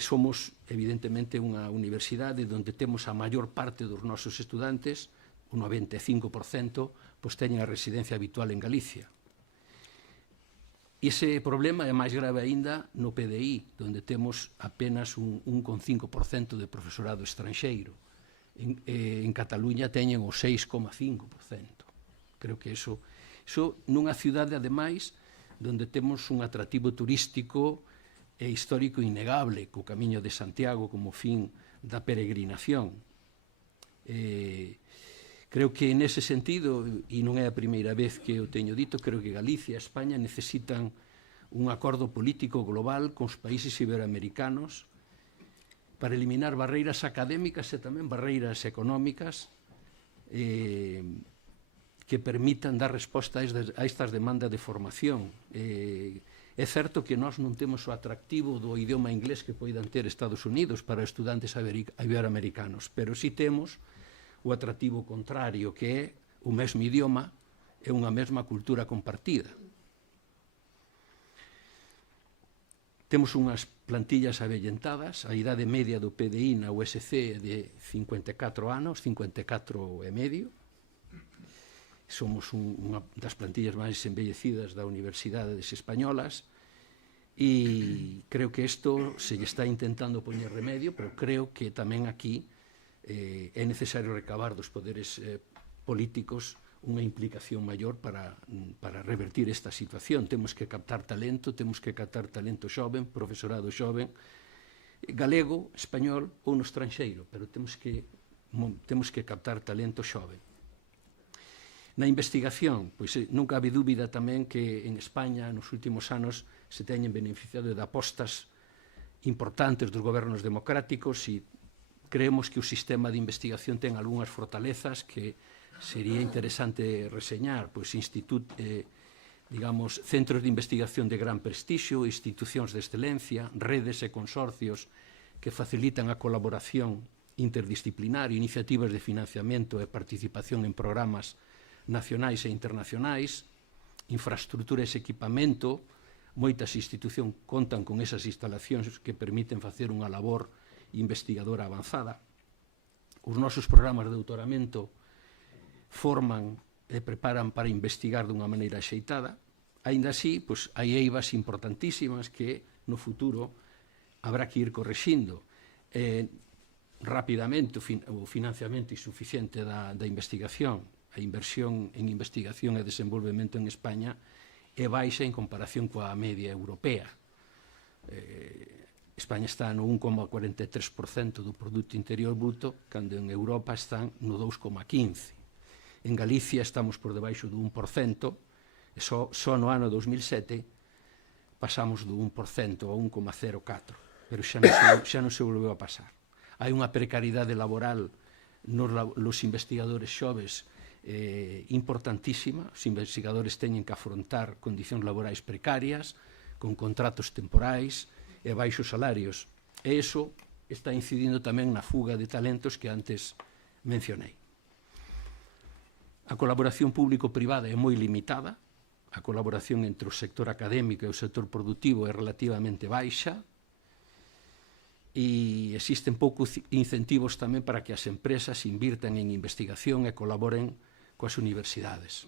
Somos, evidentemente, unha universidade onde temos a maior parte dos nosos estudantes, o 95%, pois teñen a residencia habitual en Galicia. E ese problema é máis grave aínda no PDI, onde temos apenas un 1,5% de profesorado estranxeiro. En Cataluña teñen o 6,5%. Creo que iso nunha cidade, ademais, onde temos un atractivo turístico e histórico innegable, co Camiño de Santiago como fin da peregrinación. Creo que nese sentido, e non é a primeira vez que o teño dito, creo que Galicia e España necesitan un acordo político global con os países iberoamericanos para eliminar barreiras académicas e tamén barreiras económicas que permitan dar resposta a estas demandas de formación. É certo que nós non temos o atractivo do idioma inglés que poidan ter Estados Unidos para estudantes iberoamericanos, pero si temos o atractivo contrario, que é o mesmo idioma e unha mesma cultura compartida. Temos unhas plantillas avellentadas, a idade media do PDI na USC é de 54 anos, 54 e medio. Somos unha das plantillas máis envellecidas da universidades españolas e creo que isto se lle está intentando poñer remedio, pero creo que tamén aquí é necesario recabar dos poderes políticos unha implicación maior para revertir esta situación. Temos que captar talento xoven, profesorado xoven, galego, español ou no estranxeiro, pero temos que captar talento xoven. Na investigación, pois non cabe dúbida tamén que en España nos últimos anos se teñen beneficiado de apostas importantes dos gobernos democráticos e creemos que o sistema de investigación ten algunhas fortalezas que sería interesante reseñar, pois centros de investigación de gran prestixio, institucións de excelencia, redes e consorcios que facilitan a colaboración interdisciplinar, iniciativas de financiamento e participación en programas nacionais e internacionais, infraestruturas e equipamento. Moitas institucións contan con esas instalacións que permiten facer unha labor investigadora avanzada. Os nosos programas de doutoramento forman e preparan para investigar dunha maneira axeitada. Aínda así, pois, hai eivas importantísimas que no futuro habrá que ir correxindo. Rapidamente o financiamento insuficiente da investigación, a inversión en investigación e desenvolvemento en España é baixa en comparación coa media europea. España está no 1,43% do Produto Interior Bruto, cando en Europa están no 2,15%. En Galicia estamos por debaixo do 1%, e só no ano 2007 pasamos do 1% ao 1,04%, pero xa non se volveu a pasar. Hai unha precariedade laboral nos investigadores xoves importantísima. Os investigadores teñen que afrontar condicións laborais precarias, con contratos temporais e baixos salarios. E iso está incidindo tamén na fuga de talentos que antes mencionei. A colaboración público-privada é moi limitada. A colaboración entre o sector académico e o sector productivo é relativamente baixa. E existen poucos incentivos tamén para que as empresas invirtan en investigación e colaboren coas universidades.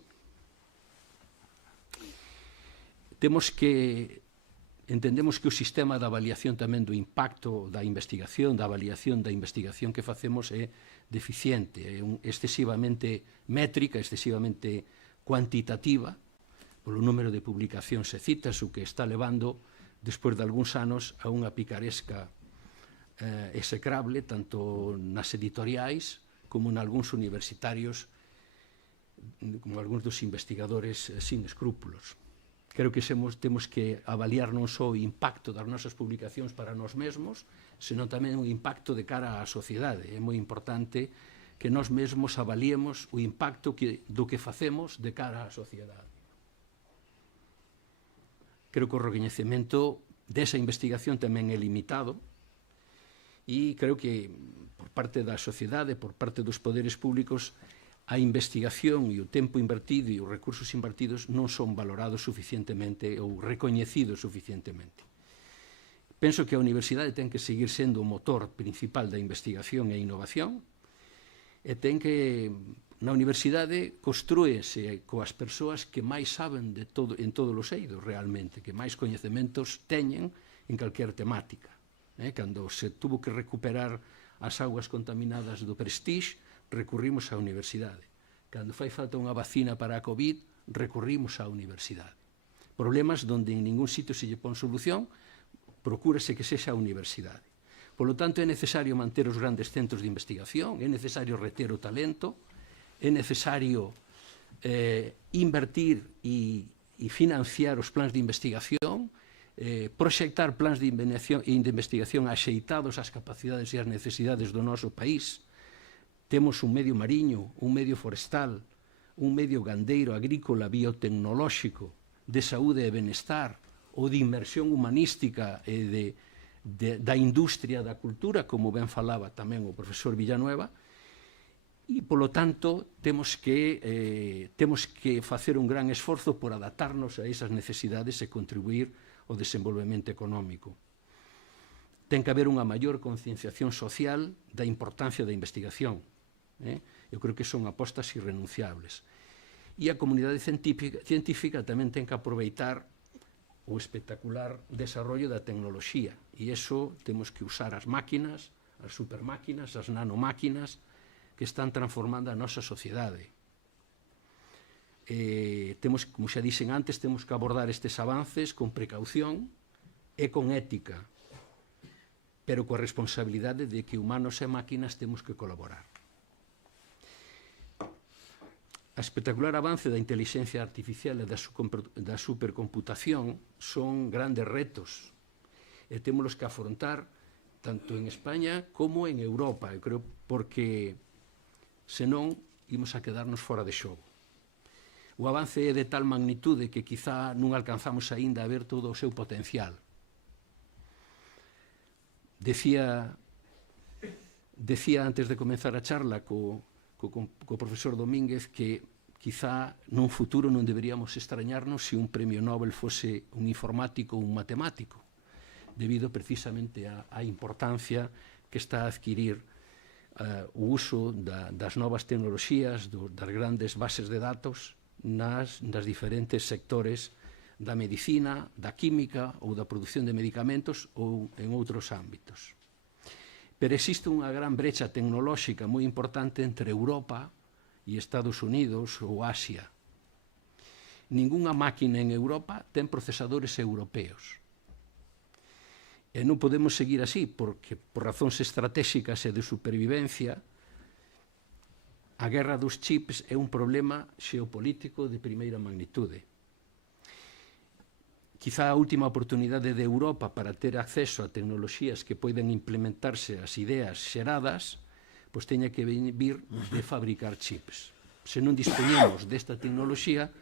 Entendemos que o sistema de avaliación tamén do impacto da investigación, da avaliación da investigación que facemos é deficiente, é excesivamente métrica, excesivamente cuantitativa, polo número de publicacións e citas, o que está levando, despois de algúns anos, a unha picaresca execrable, tanto nas editoriais como en algúns universitarios, como algúns dos investigadores sin escrúpulos. Creo que temos que avaliar non só o impacto das nosas publicacións para nós mesmos, senón tamén o impacto de cara á sociedade. É moi importante que nós mesmos avaliemos o impacto do que facemos de cara á sociedade. Creo que o recoñecemento desa investigación tamén é limitado e creo que por parte da sociedade, por parte dos poderes públicos, a investigación e o tempo invertido e os recursos invertidos non son valorados suficientemente ou recoñecidos suficientemente. Penso que a universidade ten que seguir sendo o motor principal da investigación e innovación e na universidade construíse coas persoas que máis saben en todos os eidos realmente, que máis coñecementos teñen en calquer temática. Cando se tuvo que recuperar as augas contaminadas do Prestige, recurrimos á universidade. Cando fai falta unha vacina para a COVID, recurrimos á universidade. Problemas onde en ningún sitio se lle pon solución, procúrase que sexa a universidade. Polo tanto, é necesario manter os grandes centros de investigación, é necesario reter o talento, é necesario invertir e financiar os plans de investigación, proxectar plans de investigación axeitados ás capacidades e ás necesidades do noso país. Temos un medio mariño, un medio forestal, un medio gandeiro, agrícola, biotecnolóxico, de saúde e benestar, ou de inmersión humanística e da industria da cultura, como ben falaba tamén o profesor Villanueva, e, polo tanto, temos que facer un gran esforzo por adaptarnos a esas necesidades e contribuir ao desenvolvemento económico. Ten que haber unha maior concienciación social da importancia da investigación. Eu creo que son apostas irrenunciables. E a comunidade científica tamén ten que aproveitar o espectacular desarrollo da tecnoloxía. E iso temos que usar as máquinas, as supermáquinas, as nanomáquinas, que están transformando a nosa sociedade. temos, como xa dixen antes, temos que abordar estes avances con precaución e con ética, pero coa responsabilidade de que humanos e máquinas temos que colaborar. A espectacular avance da inteligencia artificial e da supercomputación son grandes retos e témolos que afrontar tanto en España como en Europa, eu creo, porque senón imos a quedarnos fora de xogo. O avance é de tal magnitude que quizá non alcanzamos aínda a ver todo o seu potencial. Decía antes de comenzar a charla co profesor Domínguez que quizá nun futuro non deberíamos extrañarnos se un premio Nobel fose un informático ou un matemático, debido precisamente á importancia que está a adquirir o uso das novas tecnoloxías, das grandes bases de datos nas diferentes sectores da medicina, da química ou da produción de medicamentos ou en outros ámbitos. Pero existe unha gran brecha tecnolóxica moi importante entre Europa e Estados Unidos ou Asia. Ningunha máquina en Europa ten procesadores europeos. E non podemos seguir así, porque por razóns estratégicas e de supervivencia, a guerra dos chips é un problema xeopolítico de primeira magnitude. Quizá a última oportunidade de Europa para ter acceso a tecnoloxías que poden implementarse as ideas xeradas, pois teña que vir de fabricar chips. Se non dispoñemos desta tecnoloxía,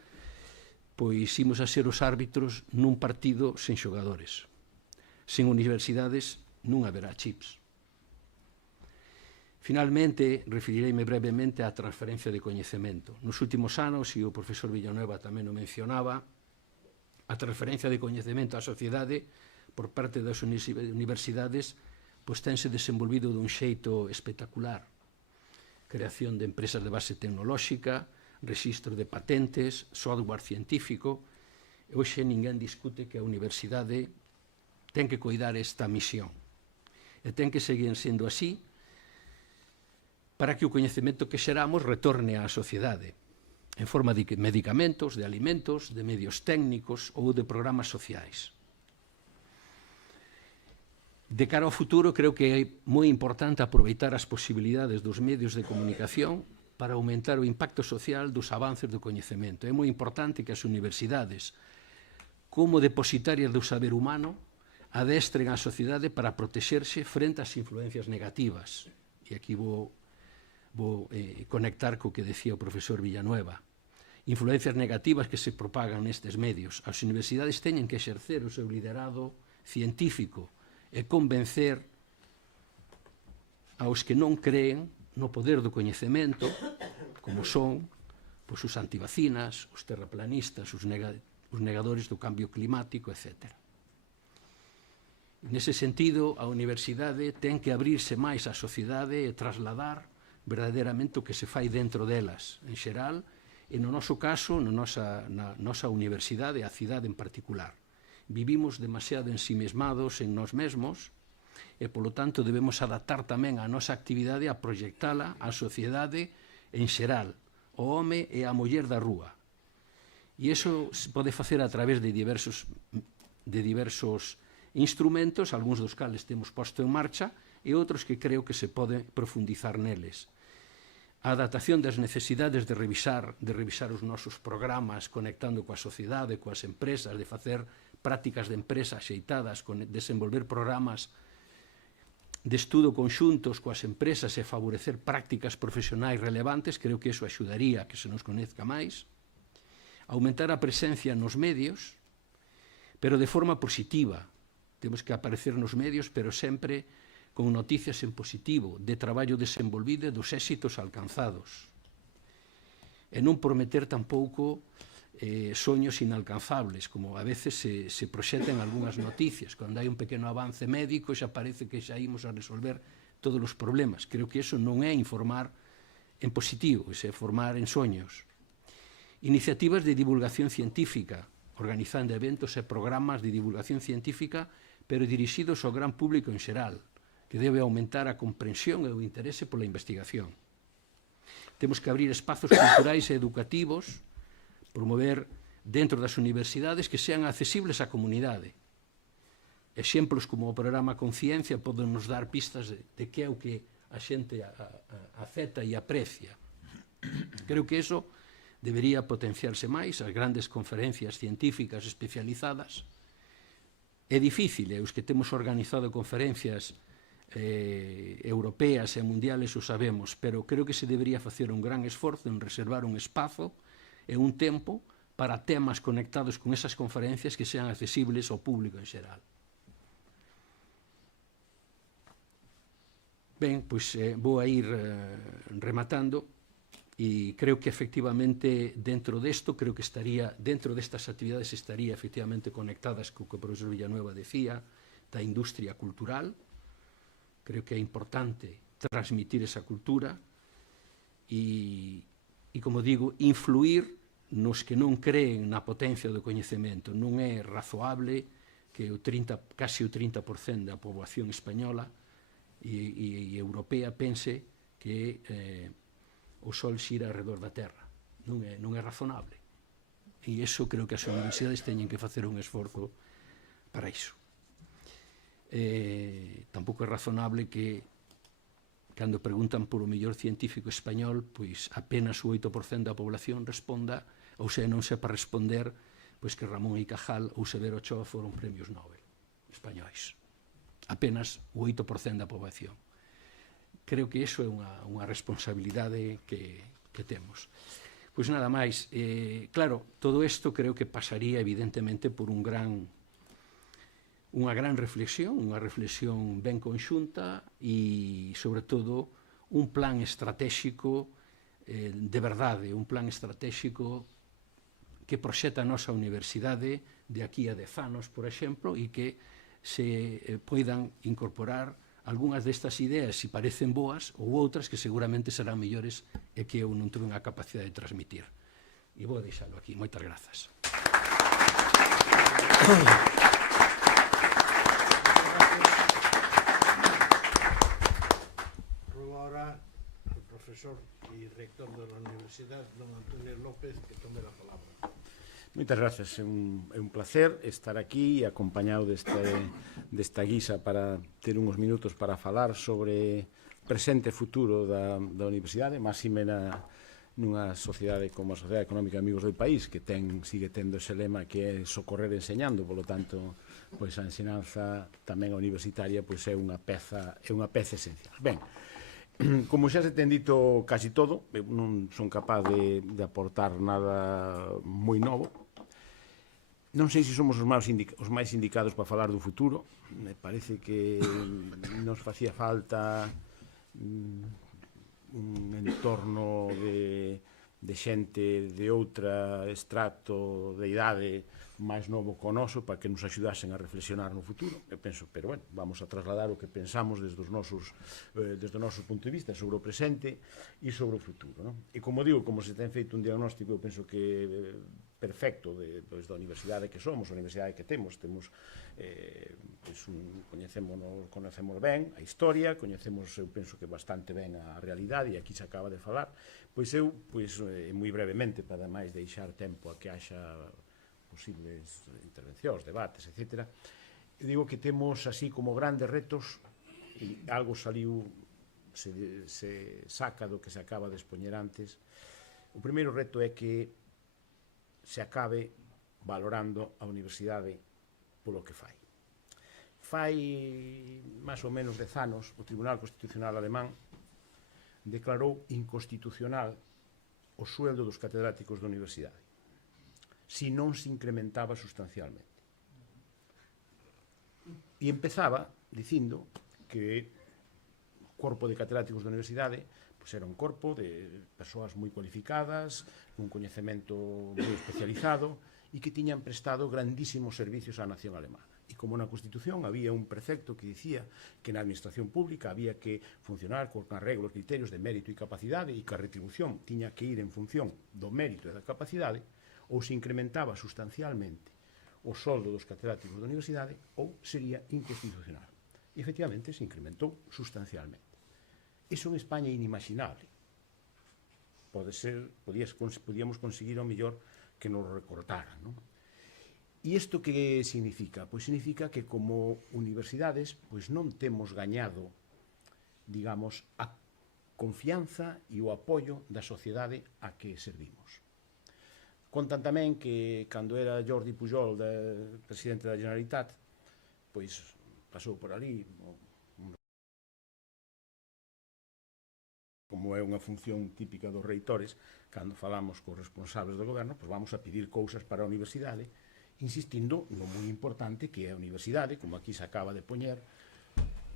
pois imos a ser os árbitros nun partido sen xogadores. Sen universidades non haberá chips. Finalmente, referireime brevemente á transferencia de coñecemento. Nos últimos anos, e o profesor Villanueva tamén o mencionaba, a transferencia de coñecemento á sociedade por parte das universidades pois tense desenvolvido dun xeito espectacular. Creación de empresas de base tecnolóxica, rexistro de patentes, software científico. E hoxe ninguén discute que a universidade ten que coidar esta misión. E ten que seguir sendo así para que o coñecemento que xeramos retorne á sociedade en forma de medicamentos, de alimentos, de medios técnicos ou de programas sociais. De cara ao futuro, creo que é moi importante aproveitar as posibilidades dos medios de comunicación para aumentar o impacto social dos avances do coñecemento. É moi importante que as universidades, como depositarias do saber humano, adestren a sociedade para protexerse frente ás influencias negativas. E aquí vou conectar co que decía o profesor Villanueva. Influencias negativas que se propagan nestes medios. As universidades teñen que exercer o seu liderado científico e convencer aos que non creen no poder do coñecemento, como son os antivacinas, os terraplanistas, os negadores do cambio climático, etc. Nese sentido, a universidade ten que abrirse máis á sociedade e trasladar verdadeiramente o que se fai dentro delas, en xeral, e no noso caso, na nosa universidade, a cidade en particular. Vivimos demasiado ensimesmados en nós mesmos e, polo tanto, debemos adaptar tamén a nosa actividade a proxectala á sociedade en xeral, o home e a muller da rúa. E iso se pode facer a través de diversos instrumentos, algúns dos cales temos posto en marcha, e outros que creo que se pode profundizar neles. A adaptación das necesidades de revisar os nosos programas conectando coa sociedade, coas empresas, de facer prácticas de empresa axeitadas, desenvolver programas de estudo conxuntos coas empresas e favorecer prácticas profesionais relevantes, creo que iso axudaría a que se nos conezca máis. Aumentar a presencia nos medios, pero de forma positiva. Temos que aparecer nos medios, pero sempre con noticias en positivo, de traballo desenvolvido e dos éxitos alcanzados. E non prometer tampouco soños inalcanzables, como a veces se proxetan algunhas noticias. Cando hai un pequeno avance médico xa parece que xa imos a resolver todos os problemas. Creo que iso non é informar en positivo, é formar en soños. Iniciativas de divulgación científica, organizando eventos e programas de divulgación científica, pero dirixidos ao gran público en xeral, que debe aumentar a comprensión e o interese pola investigación. Temos que abrir espazos culturais e educativos promover dentro das universidades que sean accesibles á comunidade. Exemplos como o programa Conciencia poden nos dar pistas de que é o que a xente acepta e aprecia. Creo que iso debería potenciarse máis, as grandes conferencias científicas especializadas. É difícil, os que temos organizado conferencias europeas e mundiales o sabemos, pero creo que se debería facer un gran esforzo en reservar un espazo e un tempo para temas conectados con esas conferencias que sean accesibles ao público en xeral. Ben, pois vou a ir rematando e creo que efectivamente dentro desto, creo que estaría, dentro destas actividades estaría efectivamente conectadas co que o profesor Villanueva decía, da industria cultural. Creo que é importante transmitir esa cultura e como digo, influir nos que non creen na potencia do coñecemento. Non é razoable que casi o 30% da poboación española e europea pense que o Sol xira alrededor da Terra. Non é razonable. E iso creo que as universidades teñen que facer un esforzo para iso. Tampouco é razonable que cando preguntan por o mellor científico español, pois apenas o 8% da población responda, ou se non sepa responder, pois que Ramón y Cajal ou Severo Ochoa foron premios Nobel españois. Apenas o 8% da poboación. Creo que iso é unha responsabilidade que temos. Pois nada máis, claro, todo isto creo que pasaría evidentemente por unha gran reflexión, unha reflexión ben conxunta e, sobre todo, un plan estratégico de verdade, un plan estratégico que proxeta a nosa universidade de aquí a 10 anos, por exemplo, e que se poidan incorporar algunhas destas ideas se parecen boas ou outras que seguramente serán mellores e que eu non tuve a capacidade de transmitir. E vou deixalo aquí. Moitas grazas. Ruego ahora al profesor y rector de la Universidad, don Antonio López, que tome la palabra. Moitas gracias, é un placer estar aquí e acompañado desta guisa para ter uns minutos para falar sobre presente e futuro da Universidade, máxime nunha sociedade como a Sociedade Económica de Amigos del País, que sigue tendo ese lema que é socorrer enseñando, polo tanto, pois a ensinanza tamén a universitaria pois é unha peza esencial. Ben, como xa se ten dito casi todo, eu non son capaz de aportar nada moi novo. Non sei se somos os máis indicados para falar do futuro. Me parece que nos facía falta un entorno de xente de outra estrato de idade máis novo co noso para que nos axudasen a reflexionar no futuro. Eu penso, pero bueno, vamos a trasladar o que pensamos desde o noso punto de vista sobre o presente e sobre o futuro, non? E como digo, como se ten feito un diagnóstico, eu penso que perfecto da universidade que somos, a universidade que temos conhecemos ben a historia, coñecemos, eu penso que bastante ben a realidade, e aquí se acaba de falar, pois eu, moi brevemente, para máis deixar tempo a que haxa posibles intervencións, debates, etc. Digo que temos así como grandes retos, e algo saliu, se saca do que se acaba de expoñer antes. O primeiro reto é que se acabe valorando a universidade polo que fai. Fai máis ou menos 10 anos o Tribunal Constitucional alemán declarou inconstitucional o sueldo dos catedráticos da universidade se non se incrementaba sustancialmente. E empezaba dicindo que o corpo de catedráticos da universidade era un corpo de persoas moi cualificadas, un coñecemento moi especializado e que tiñan prestado grandísimos servicios á nación alemana. E como na Constitución había un precepto que dicía que na administración pública había que funcionar con arreglo aos criterios de mérito e capacidade e que a retribución tiña que ir en función do mérito e da capacidade, ou se incrementaba sustancialmente o soldo dos catedráticos da universidade ou sería inconstitucional. E efectivamente se incrementou sustancialmente. Iso en España é inimaginable. Podíamos conseguir ao mellor nos recortaran, non? E isto que significa? Pois significa que como universidades pois non temos gañado, digamos, a confianza e o apoio da sociedade a que servimos. Contan tamén que cando era Jordi Pujol, presidente da Generalitat, pois pasou por ali, como é unha función típica dos reitores, cando falamos cos responsables do goberno, pois vamos a pedir cousas para a universidade, insistindo no moi importante que é a universidade, como aquí se acaba de poñer,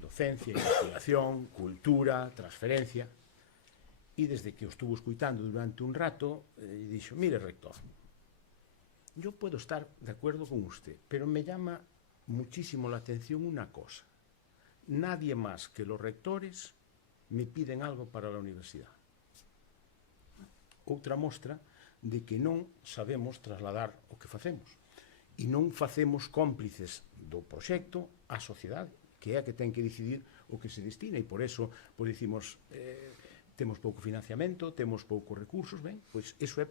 docencia, investigación, cultura, transferencia. E desde que o estuvo escuitando durante un rato, dixo, mire, rector, yo puedo estar de acuerdo con usted, pero me llama muchísimo la atención una cosa. Nadie más que los rectores me piden algo para la universidad. Outra mostra de que non sabemos trasladar o que facemos. E non facemos cómplices do proxecto á sociedade, que é a que ten que decidir o que se destina, e por eso pois dicimos temos pouco financiamento, temos poucos recursos, ben, pois iso é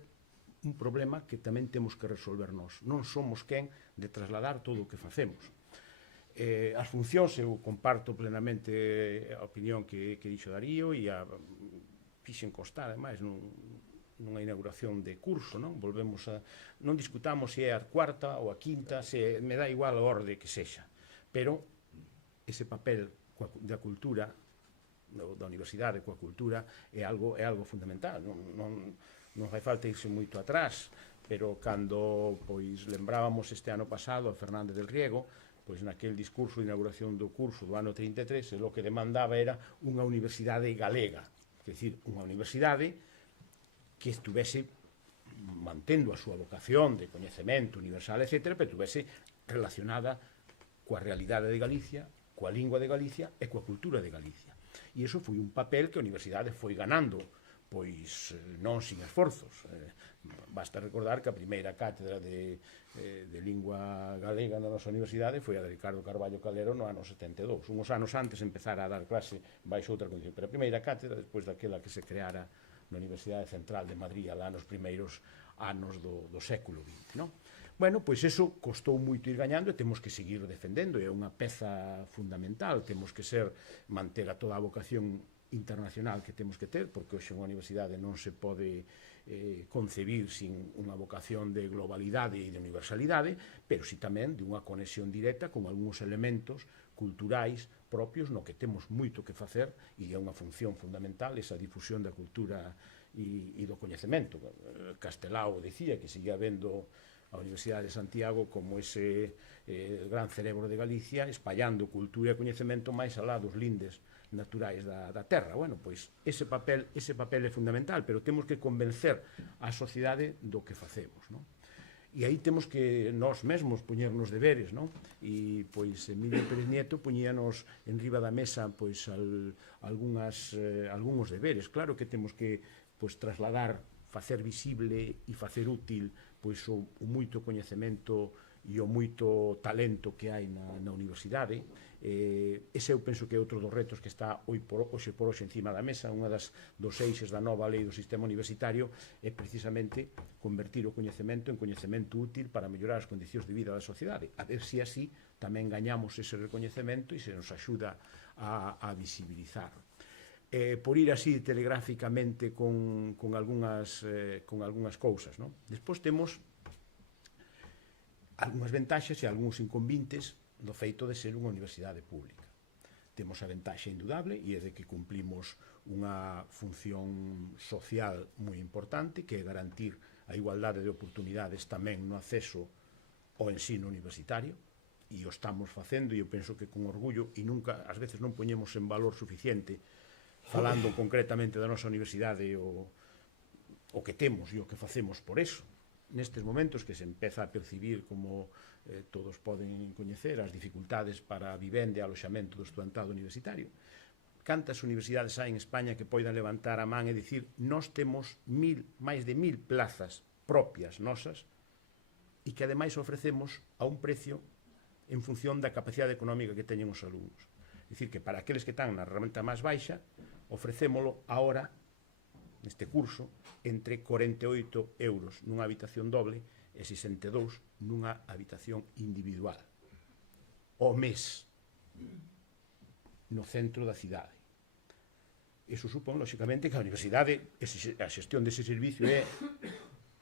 un problema que tamén temos que resolver nós. Non somos quen de trasladar todo o que facemos. As funcións, eu comparto plenamente a opinión que dixo Darío e a fixen constar, ademais, nunha inauguración de curso, non? Volvemos a... Non discutamos se é a cuarta ou a quinta, se me dá igual a orde que sexa, pero ese papel da cultura, da universidade coa cultura, é algo fundamental. Non fai falta irse moito atrás, pero cando pois lembrábamos este ano pasado a Fernández del Riego, pois naquel discurso de inauguración do curso do ano 33, o que demandaba era unha universidade galega, é dicir, unha universidade que estuvese mantendo a súa vocación de coñecemento universal, etc., pero estuvese relacionada coa realidade de Galicia, coa lingua de Galicia e coa cultura de Galicia. E iso foi un papel que a universidade foi ganando, pois non sin esforzos. Basta recordar que a primeira cátedra de lingua galega na nosa universidade foi a de Ricardo Carballo Calero no ano 72. Uns anos antes empezara a dar clase baixo outra condición, pero a primeira cátedra, despois daquela que se creara na Universidade Central de Madrid alá nos primeiros anos do século XX, non? Bueno, pois eso costou moito ir gañando e temos que seguir defendendo, é unha peza fundamental, temos que manter a toda a vocación internacional que temos que ter, porque hoxe unha universidade non se pode concebir sin unha vocación de globalidade e de universalidade, pero si tamén de unha conexión directa con algúns elementos culturais propios no que temos moito que facer e é unha función fundamental esa difusión da cultura e do coñecemento. Castelao dicía que seguía vendo a Universidade de Santiago como ese gran cerebro de Galicia espallando cultura e coñecemento máis alá dos lindes naturais da terra. Bueno, pois ese papel é fundamental, pero temos que convencer a sociedade do que facemos, non? E aí temos que nós mesmos poñernos deberes, non? E pois Emilio Pérez Nieto poñíanos en riba da mesa pois algúns deberes. Claro que temos que pois trasladar, facer visible e facer útil pois o moito coñecemento e o moito talento que hai na universidade. Ese eu penso que é outro dos retos que está hoxe por hoxe encima da mesa. Unha dos eixes da nova lei do sistema universitario é precisamente convertir o coñecemento en coñecemento útil para mellorar as condicións de vida da sociedade, a ver se así tamén gañamos ese recoñecemento e se nos axuda a visibilizar. Por ir así telegráficamente con algunhas cousas, non? Despois temos algunhas ventaxes e algúns inconvintes do feito de ser unha universidade pública. Temos a ventaxa indudable e é de que cumplimos unha función social moi importante, que é garantir a igualdade de oportunidades tamén no acceso ao ensino universitario, e o estamos facendo, e eu penso que con orgullo, e nunca, ás veces non poñemos en valor suficiente, falando concretamente da nosa universidade o que temos e o que facemos por eso. Nestes momentos que se empeza a percibir, como todos poden coñecer, as dificultades para a vivenda e aloxamento do estudantado universitario. Cantas universidades hai en España que poidan levantar a man e dicir nós temos máis de 1000 plazas propias nosas e que ademais ofrecemos a un precio en función da capacidade económica que teñen os alumnos. É dicir, que para aqueles que están na renta máis baixa, ofrecémolo ahora neste curso, entre 48 euros nunha habitación doble e 62 nunha habitación individual ao mes no centro da cidade. Iso supón, lóxicamente, que a universidade, a xestión dese servicio é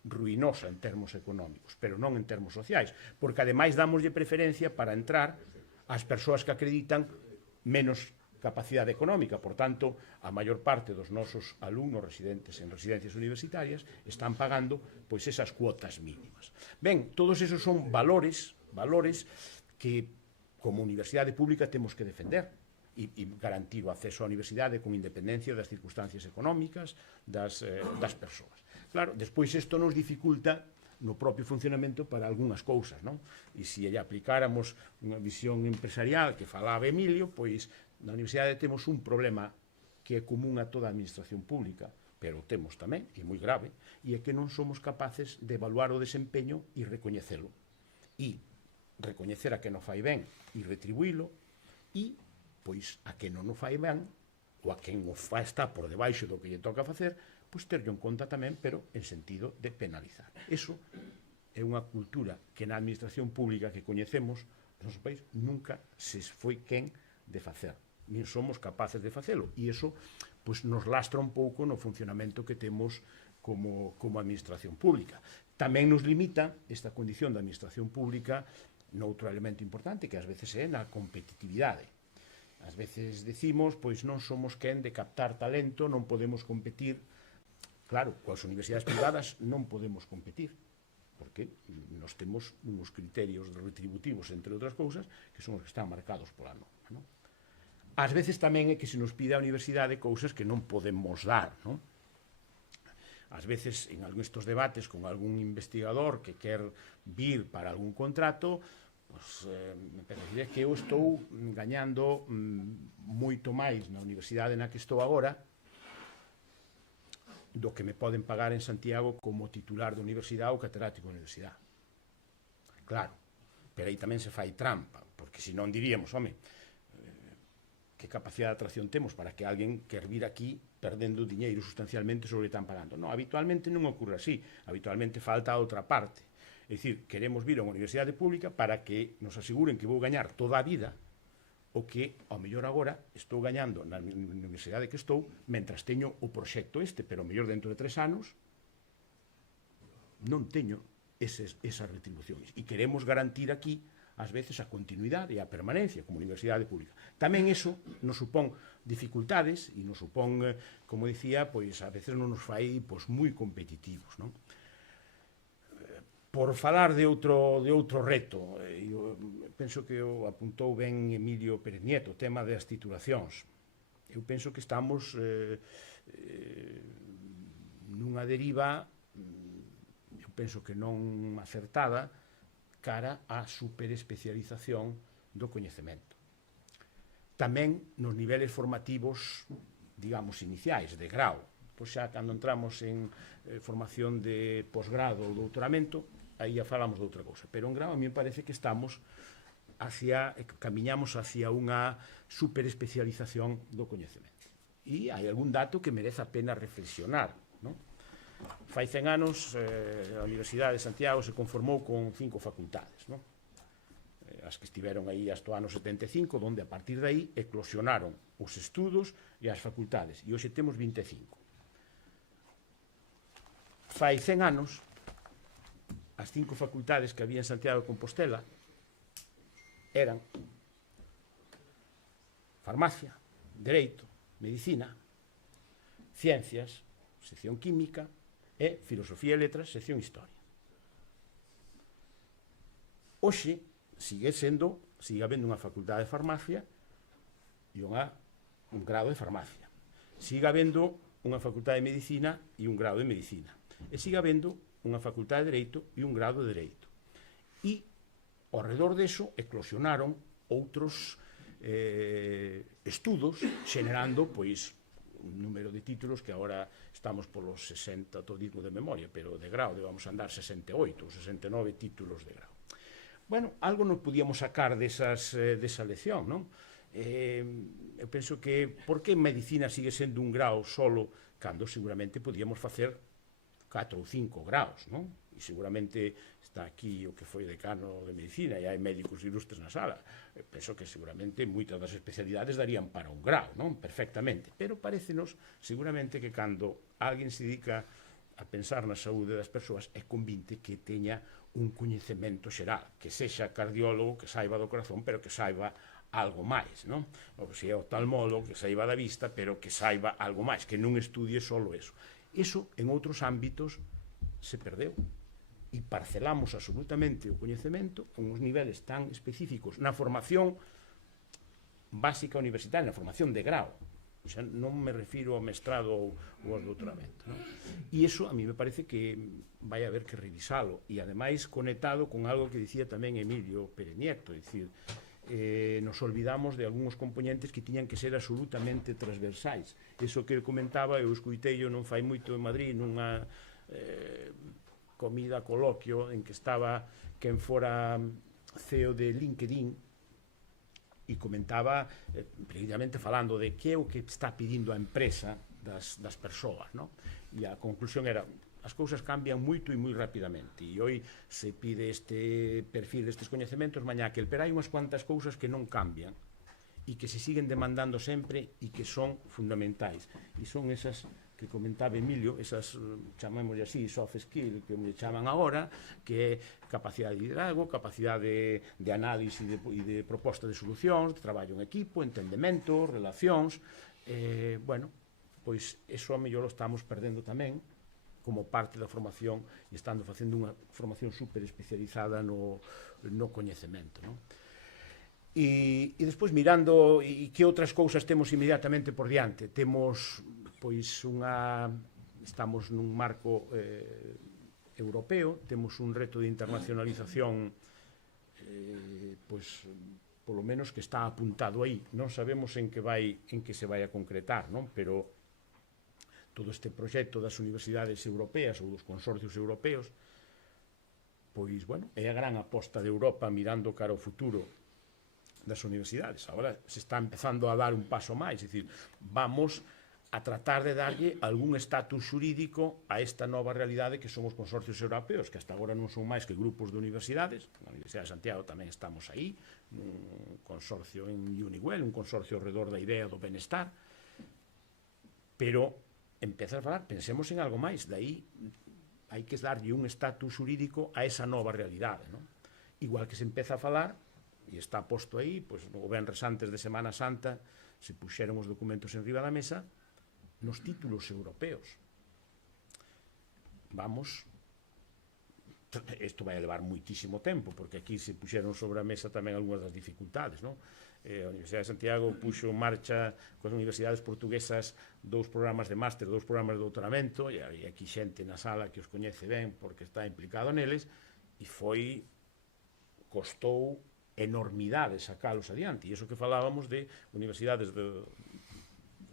ruinosa en termos económicos, pero non en termos sociais, porque ademais damoslle preferencia para entrar ás persoas que acreditan menos capacidade económica. Por tanto, a maior parte dos nosos alumnos residentes en residencias universitarias están pagando pois esas cuotas mínimas. Ben, todos esos son valores que como universidade pública temos que defender e garantir o acceso á universidade con independencia das circunstancias económicas das persoas. Claro, despois isto nos dificulta no propio funcionamento para algunhas cousas, non? E se lle aplicáramos unha visión empresarial que falaba Emilio, pois na universidade temos un problema que é común a toda a administración pública, pero temos tamén, e moi grave, e é que non somos capaces de evaluar o desempeño e recoñecelo. E recoñecer a que non fai ben e retribuílo, e, pois, a que non o fai ben, ou a quen o fai está por debaixo do que lle toca facer, pois terlo en conta tamén, pero en sentido de penalizar. Eso é unha cultura que na administración pública que coñecemos no noso país nunca se foi quen de facer, nin somos capaces de facelo, e iso pois nos lastra un pouco no funcionamento que temos como administración pública. Tamén nos limita esta condición da administración pública noutro elemento importante, que ás veces é na competitividade. Ás veces decimos, pois non somos quen de captar talento, non podemos competir. Claro, coas universidades privadas non podemos competir, porque nos temos uns criterios retributivos, entre outras cousas, que son os que están marcados pola norma, non? Ás veces tamén é que se nos pide a universidade cousas que non podemos dar, non? Ás veces, en algún estos debates con algún investigador que quer vir para algún contrato, pues, me parece que eu estou gañando moito máis na universidade na que estou agora do que me poden pagar en Santiago como titular da universidade ou catedrático da universidade. Claro, pero aí tamén se fai trampa, porque senón diríamos, home, que capacidade de atracción temos para que alguén quer vir aquí perdendo diñeiro sustancialmente sobre o que están pagando. Non, habitualmente non ocorre así, habitualmente falta a outra parte. É dicir, queremos vir a unha universidade pública para que nos aseguren que vou gañar toda a vida o que, ao mellor agora, estou gañando na universidade que estou, mentras teño o proxecto este, pero ao mellor dentro de 3 anos non teño esas retribucións. E queremos garantir aquí, ás veces, a continuidade e a permanencia como universidade pública. Tamén iso nos supón dificultades e nos supón, como dicía, pois a veces non nos fai moi competitivos, non? Por falar de outro reto, eu penso que o apuntou ben Emilio Pérez Nieto, o tema das titulacións. Eu penso que estamos nunha deriva, eu penso que non acertada, cara á superespecialización do coñecemento. Tamén nos niveles formativos, digamos, iniciais, de grau. Pois xa, cando entramos en formación de posgrado ou doutoramento, aí já falamos de outra cousa. Pero en grau, a mí me parece que camiñamos hacia unha superespecialización do coñecemento. E hai algún dato que merece a pena reflexionar, non? Fai 100 anos, a Universidade de Santiago se conformou con 5 facultades, non? As que estiveron aí hasta o ano 75, onde a partir de aí eclosionaron os estudos e as facultades. E hoxe temos 25. Fai 100 anos, as 5 facultades que había en Santiago de Compostela eran farmacia, dereito, medicina, ciencias, sección química e filosofía e letras, sección historia. Hoxe sigue habendo unha facultade de farmacia e un grado de farmacia. Sigue habendo unha facultade de medicina e un grado de medicina. E sigue habendo unha facultade de dereito e un grado de dereito. E, ao redor deso, eclosionaron outros estudos xenerando, pois, un número de títulos que agora estamos polos 60, todo digo de memoria, pero de grau debamos andar 68 ou 69 títulos de grau. Bueno, algo nos podíamos sacar desa lección, non? Eu penso que por que medicina sigue sendo un grau solo cando seguramente podíamos facer 4 ou 5 graus, non? E seguramente está aquí o que foi decano de medicina e hai médicos ilustres na sala. Penso que seguramente moitas das especialidades darían para un grau, non? Perfectamente. Pero parécenos seguramente que cando alguén se dedica a pensar na saúde das persoas é convinte que teña un coñecemento xeral, que sexa cardiólogo, que saiba do corazón, pero que saiba algo máis, non? Ou se é oftalmólogo, que saiba da vista, pero que saiba algo máis, que non estudie solo eso. Iso en outros ámbitos se perdeu e parcelamos absolutamente o coñecemento con uns niveles tan específicos na formación básica universitaria, na formación de grau. O sea, non me refiro ao mestrado ou ao doutoramento, non? E iso a mí me parece que vai haber que revisalo e ademais conectado con algo que dicía tamén Emilio Pérez Nieto, é dicir, nos olvidamos de algúns componentes que tiñan que ser absolutamente transversais. Iso que comentaba, eu escuiteio non fai moito en Madrid nunha comida, coloquio, en que estaba quen fora CEO de LinkedIn e comentaba precisamente falando de que é o que está pedindo a empresa das persoas, non? E a conclusión era as cousas cambian moito e moi rapidamente e hoy se pide este perfil destes coñecementos, mañá que pero hai unhas cuantas cousas que non cambian e que se siguen demandando sempre e que son fundamentais e son esas que comentaba Emilio, esas, chamémoslle así, soft skill, que me chaman agora, que é capacidade de liderazgo, capacidade de análise e de proposta de solucións, de traballo en equipo, entendemento, relacións, bueno, pois eso a mellor lo estamos perdendo tamén como parte da formación e estando facendo unha formación super especializada no coñecemento, non? E despois mirando e que outras cousas temos inmediatamente por diante, temos pois estamos nun marco europeo, temos un reto de internacionalización pois polo menos que está apuntado aí, non sabemos en que se vai a concretar, non? Pero todo este proxecto das universidades europeas ou dos consorcios europeos pois, bueno, é a gran aposta de Europa mirando cara ao futuro das universidades. Agora se está empezando a dar un paso máis, é dicir, vamos a tratar de darlle algún estatus xurídico a esta nova realidade que son os consorcios europeos, que hasta agora non son máis que grupos de universidades. Na Universidade de Santiago tamén estamos aí, un consorcio en Uniwell, un consorcio alrededor da idea do benestar, pero empezar a falar, pensemos en algo máis, daí hai que darlle un estatus xurídico a esa nova realidade, non? Igual que se empeza a falar, e está posto aí, pois, o venres antes de Semana Santa, se puxeron os documentos en riba da mesa, nos títulos europeos. Vamos, isto vai a levar muitísimo tempo, porque aquí se puxeron sobre a mesa tamén algunhas das dificultades, non? A Universidade de Santiago puxo en marcha coas universidades portuguesas 2 programas de máster, 2 programas de doutoramento, e hai aquí xente na sala que os coñece ben porque está implicado neles, e costou enormidades sacalos adiante, e iso que falábamos de universidades da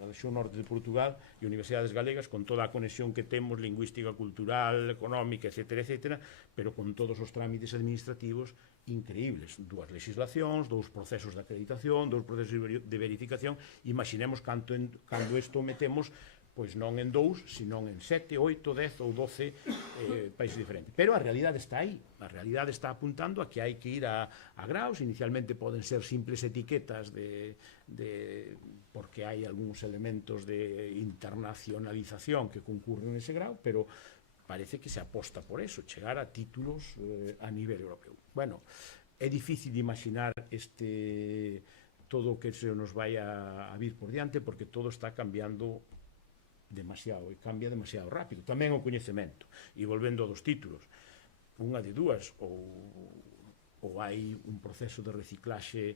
rexión norte de Portugal e universidades galegas con toda a conexión que temos lingüística, cultural, económica, etcétera, pero con todos os trámites administrativos increíbles, 2 legislacións, 2 procesos de acreditación, 2 procesos de verificación. Imaginemos cando isto metemos pois non en 2, senón en 7, 8, 10 ou 12 países diferentes. Pero a realidade está aí, a realidade está apuntando a que hai que ir a graus, inicialmente poden ser simples etiquetas porque hai algúns elementos de internacionalización que concurren nese grau, pero parece que se aposta por eso, chegar a títulos a nivel europeo. Bueno, é difícil imaginar todo o que se nos vai a vir por diante, porque todo está cambiando demasiado e cambia demasiado rápido, tamén o coñecemento. E volvendo aos títulos, unha de dúas, ou hai un proceso de reciclaxe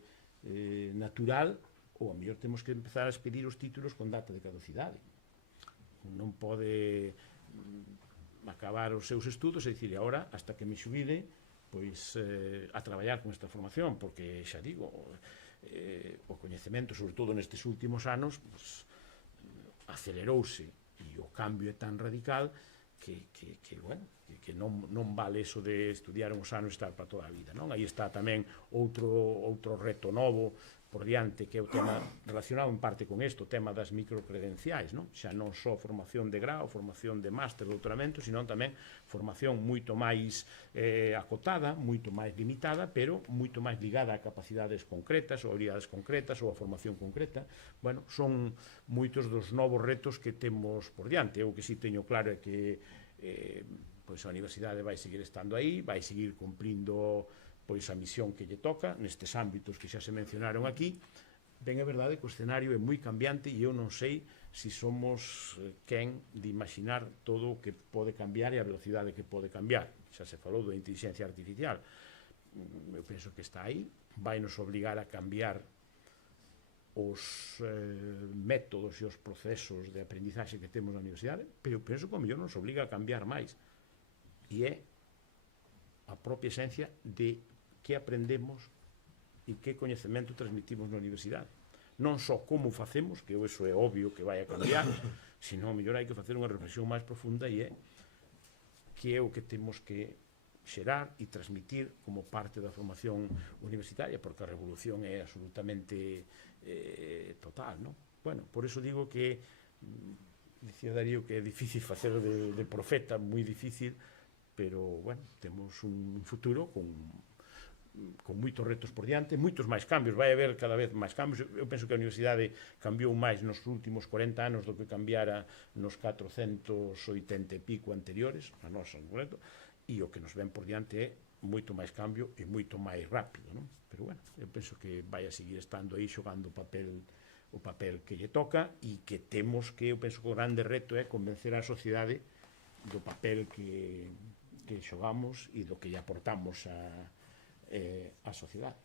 natural, ou a mellor temos que empezar a expedir os títulos con data de caducidade. Non pode acabar os seus estudos e dicir, agora, hasta que me xubile, pois a traballar con esta formación, porque xa digo, o coñecemento, sobre todo nestes últimos anos, acelerouse e o cambio é tan radical que non vale eso de estudiar uns anos e estar para toda a vida, non? Aí está tamén outro reto novo por diante, que é o tema relacionado en parte con isto, o tema das microcredenciais, non? Xa non só formación de grau, formación de máster, doutoramento, sino tamén formación moito máis acotada, moito máis limitada, pero moito máis ligada a capacidades concretas, ou habilidades concretas, ou a formación concreta. Bueno, son moitos dos novos retos que temos por diante. O que si teño claro é que pois a universidade vai seguir estando aí, vai seguir cumprindo pois a misión que lle toca nestes ámbitos que xa se mencionaron aquí. Ben, é verdade que o escenario é moi cambiante e eu non sei se somos quen de imaginar todo o que pode cambiar e a velocidade que pode cambiar. Xa se falou da inteligencia artificial. Eu penso que está aí, vai nos obligar a cambiar os métodos e os procesos de aprendizaxe que temos na universidade, pero eu penso que o mellor nos obliga a cambiar máis. E é a propia esencia de que aprendemos e que coñecemento transmitimos na universidade. Non só como facemos, que iso é obvio que vai a cambiar, sino mellor hai que facer unha reflexión máis profunda e é que é o que temos que xerar e transmitir como parte da formación universitaria, porque a revolución é absolutamente total, non? Bueno, por iso digo que dicía Darío que é difícil facer de profeta, moi difícil, pero, bueno, temos un futuro con moitos retos por diante, moitos máis cambios, vai haber cada vez máis cambios. Eu penso que a universidade cambiou máis nos últimos 40 anos do que cambiara nos 480 e pico anteriores, a nosa en concreto, e o que nos ven por diante é moito máis cambio e moito máis rápido, non? Pero, bueno, eu penso que vai a seguir estando aí xogando o papel que lle toca e que temos que, eu penso que o grande reto é convencer a sociedade do papel que xogamos e do que lle aportamos a sociedade.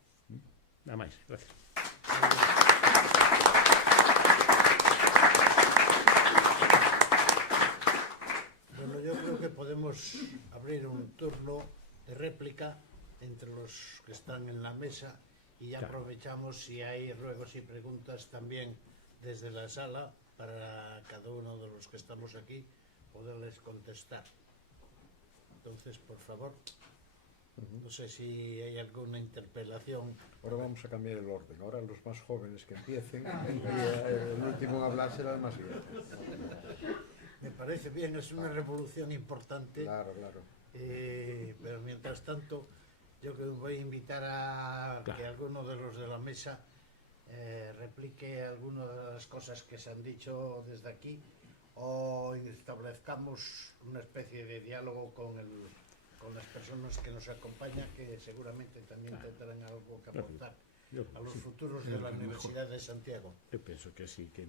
Nada máis, gracias. Bueno, yo creo que podemos abrir un turno de réplica entre los que están en la mesa y ya aprovechamos si hay ruegos y preguntas también desde la sala para cada uno de los que estamos aquí poderles contestar. Entonces, por favor. No sé si hay alguna interpelación. Ahora vamos a cambiar el orden. Ahora los más jóvenes que empiecen y el último a hablar será el más viejo. Me parece bien, es una revolución importante. Claro, claro. Pero mientras tanto, yo que voy a invitar a que alguno de los de la mesa replique alguna de las cosas que se han dicho desde aquí o establezcamos una especie de diálogo con las personas que nos acompañan, que seguramente también tendrán algo que aportar a los futuros de la Universidad de Santiago. Eu penso que sí, que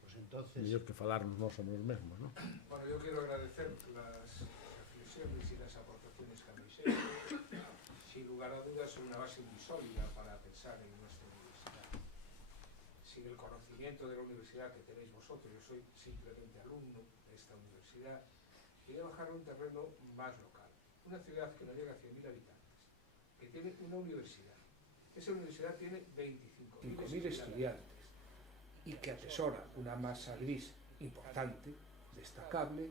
pues entonces, mellor que falarnos nós somos os mesmos, non? Bueno, yo quiero agradecer las reflexiones y las aportaciones que habéis hecho. Sin lugar a dudas, son una base muy sólida para pensar en nuestra universidad. Sin el conocimiento de la universidad que tenéis vosotros, yo soy simplemente alumno de esta universidad, quería bajar a un terreno más local. Una ciudad que no llega a 100.000 habitantes, que tiene una universidad. Esa universidad tiene 25.000 estudiantes y que atesora una masa gris importante, destacable,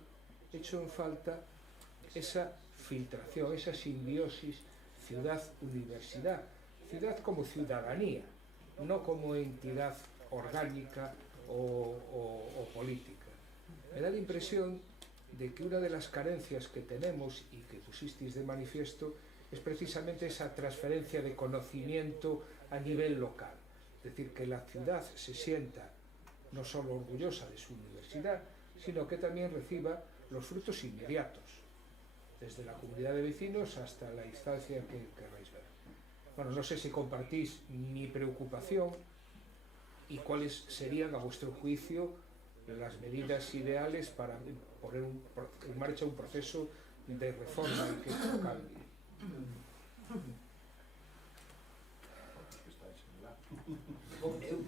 hecho en falta esa filtración, esa simbiosis ciudad-universidad, ciudad como ciudadanía, no como entidad orgánica o política. Me da la impresión de que una de las carencias que tenemos y que pusisteis de manifiesto es precisamente esa transferencia de conocimiento a nivel local. Es decir, que la ciudad se sienta no solo orgullosa de su universidad, sino que también reciba los frutos inmediatos, desde la comunidad de vecinos hasta la instancia que queráis ver. Bueno, no sé si compartís mi preocupación y cuáles serían, a vuestro juicio, las medidas ideales para poner en marcha un proceso de reforma y que esto cambie.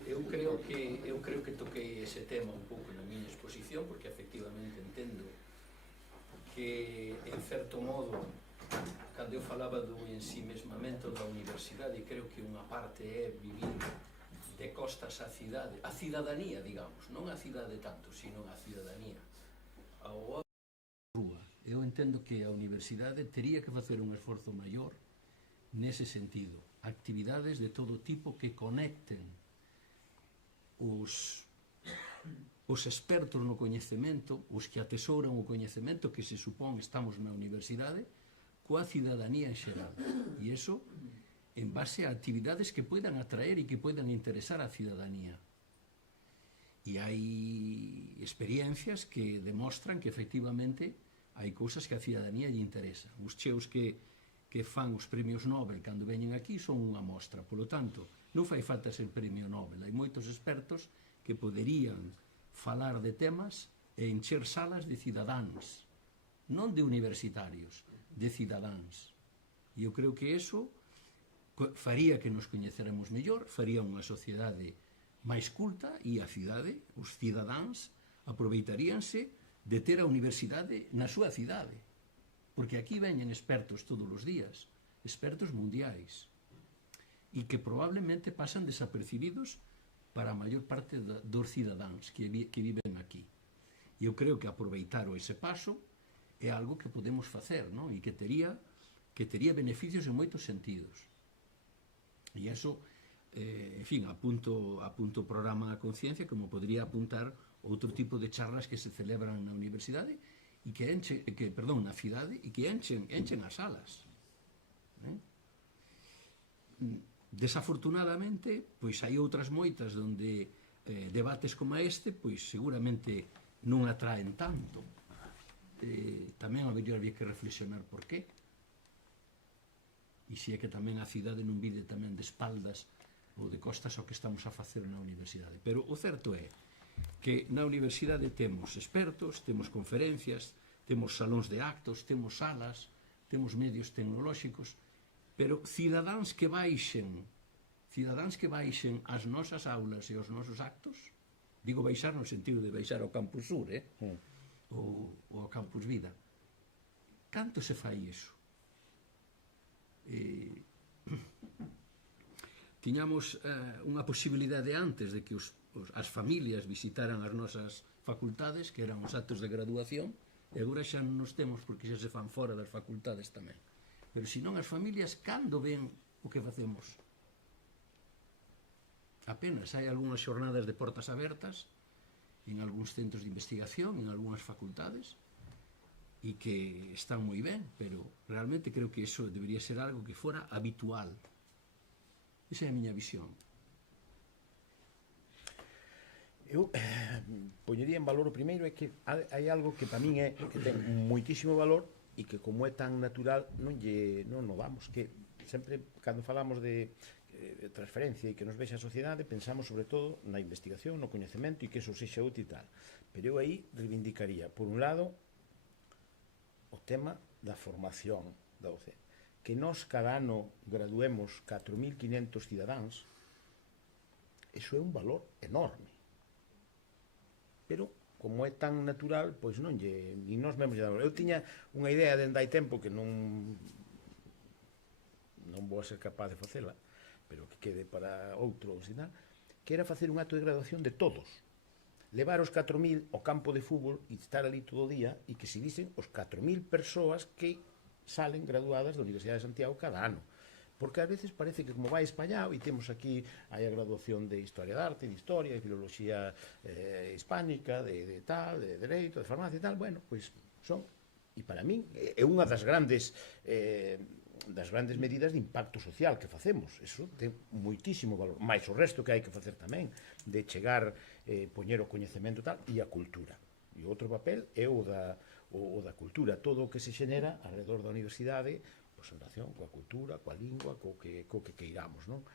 Eu creo que toquei ese tema un pouco na miña exposición, porque efectivamente entendo que, en certo modo, cando eu falaba do ensimesmamento da universidade, creo que unha parte é vivir de costas á cidade, a cidadanía, digamos, non a cidade tanto, sino a cidadanía. Eu entendo que a universidade tería que facer un esforzo maior nese sentido. actividades de todo tipo que conecten os expertos no coñecemento, os que atesouran o coñecemento que se supón estamos na universidade, coa cidadanía en xeral. E iso en base a actividades que poidan atraer e que poidan interesar á cidadanía. E hai experiencias que demostran que efectivamente hai cousas que a cidadanía lle interesa. Os cheos que fan os premios Nobel cando veñen aquí son unha mostra. Polo tanto, non fai falta ser premio Nobel. Hai moitos expertos que poderían falar de temas e encher salas de cidadáns, non de universitarios, de cidadáns. E eu creo que eso faría que nos coñeceremos mellor, faría unha sociedade máis culta e a cidade, os cidadáns, aproveitaríanse de ter a universidade na súa cidade. Porque aquí veñen expertos todos os días, expertos mundiais, e que probablemente pasan desapercibidos para a maior parte dos cidadáns que viven aquí. E eu creo que aproveitar ese paso é algo que podemos facer, non? E que tería beneficios en moitos sentidos. E iso, en fin, apunto o programa da conciencia como podría apuntar outro tipo de charlas que se celebran na universidade e na cidade e que enchen as salas. Desafortunadamente, pois hai outras moitas onde debates como este, pois seguramente non atraen tanto. Tamén a mellor había que reflexionar por qué. E se é que tamén a cidade non vide tamén de espaldas ou de costas ao que estamos a facer na universidade. Pero o certo é que na universidade temos expertos, temos conferencias, temos salóns de actos, temos salas, temos medios tecnolóxicos, pero cidadáns que baixen as nosas aulas e os nosos actos, digo baixar no sentido de baixar ao Campus Sur, ou ao Campus Vida. Canto se fai iso? Tiñamos unha posibilidade antes de que as familias visitaran as nosas facultades, que eran os actos de graduación, e agora xa non nos temos porque xa se fan fora das facultades tamén. Pero senón as familias, cando ven o que facemos? Apenas hai algunhas xornadas de portas abertas en algúns centros de investigación, en algunhas facultades, e que están moi ben, pero realmente creo que iso debería ser algo que fora habitual. Esa é a miña visión. Eu poñería en valor o primeiro é que hai algo que para min é que ten moitísimo valor e que como é tan natural non o damos, que sempre cando falamos de transferencia e que nos vexe a sociedade pensamos sobre todo na investigación, no coñecemento e que eso sexa útil e tal. Pero eu aí reivindicaría, por un lado, o tema da formación da UCE. Que nós cada ano graduemos 4.500 cidadáns, eso é un valor enorme. Pero, como é tan natural, pois non lle... E nós mesmos lle damos. Eu tiña unha idea dende hai tempo que non vou a ser capaz de facela, pero que quede para outros e tal, que era facer un acto de graduación de todos. Levar os 4.000 ao campo de fútbol e estar ali todo o día e que se dicen os 4.000 persoas que salen graduadas da Universidade de Santiago cada ano. Porque ás veces parece que como vai espallado e temos aquí hai a graduación de Historia de Arte, de Historia, de Filoloxía Hispánica, de tal, de Dereito, de Farmacia e tal, bueno, pois son, e para min é unha das grandes medidas de impacto social que facemos. Eso ten moitísimo valor, máis o resto que hai que facer tamén, de chegar, poñer o coñecemento tal, e a cultura. E o outro papel é o da cultura, todo o que se xenera alrededor da universidade, pois en relación coa cultura, coa lingua, co que queiramos, non?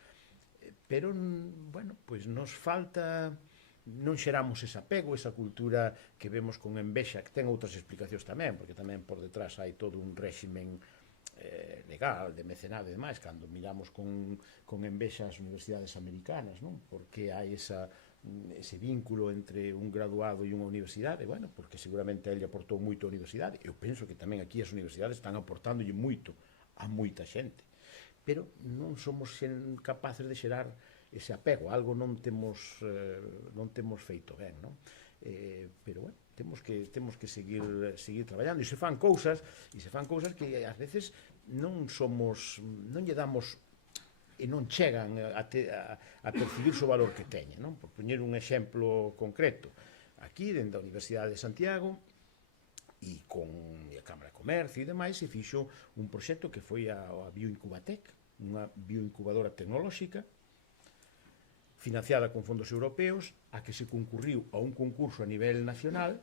Pero, bueno, pois nos falta, non xeramos ese apego, esa cultura que vemos con envexa, que ten outras explicacións tamén, porque tamén por detrás hai todo un réximen legal, de mecenado e demais, cando miramos con envexa as universidades americanas, non? Porque hai ese vínculo entre un graduado e unha universidade, bueno, porque seguramente ele aportou moito á universidade. Eu penso que tamén aquí as universidades están aportándolle moito a moita xente, pero non somos capaces de xerar ese apego, algo non temos feito ben, non? Pero, bueno, temos que seguir traballando, e se fan cousas que ás veces non lle damos e non chegan a percibir o valor que teñen, non? Por poñer un exemplo concreto, aquí, dentro da Universidade de Santiago, e con a Cámara de Comercio e demais, se fixo un proxecto que foi a Bioincubatec, unha bioincubadora tecnolóxica, financiada con fondos europeos, a que se concurriu a un concurso a nivel nacional,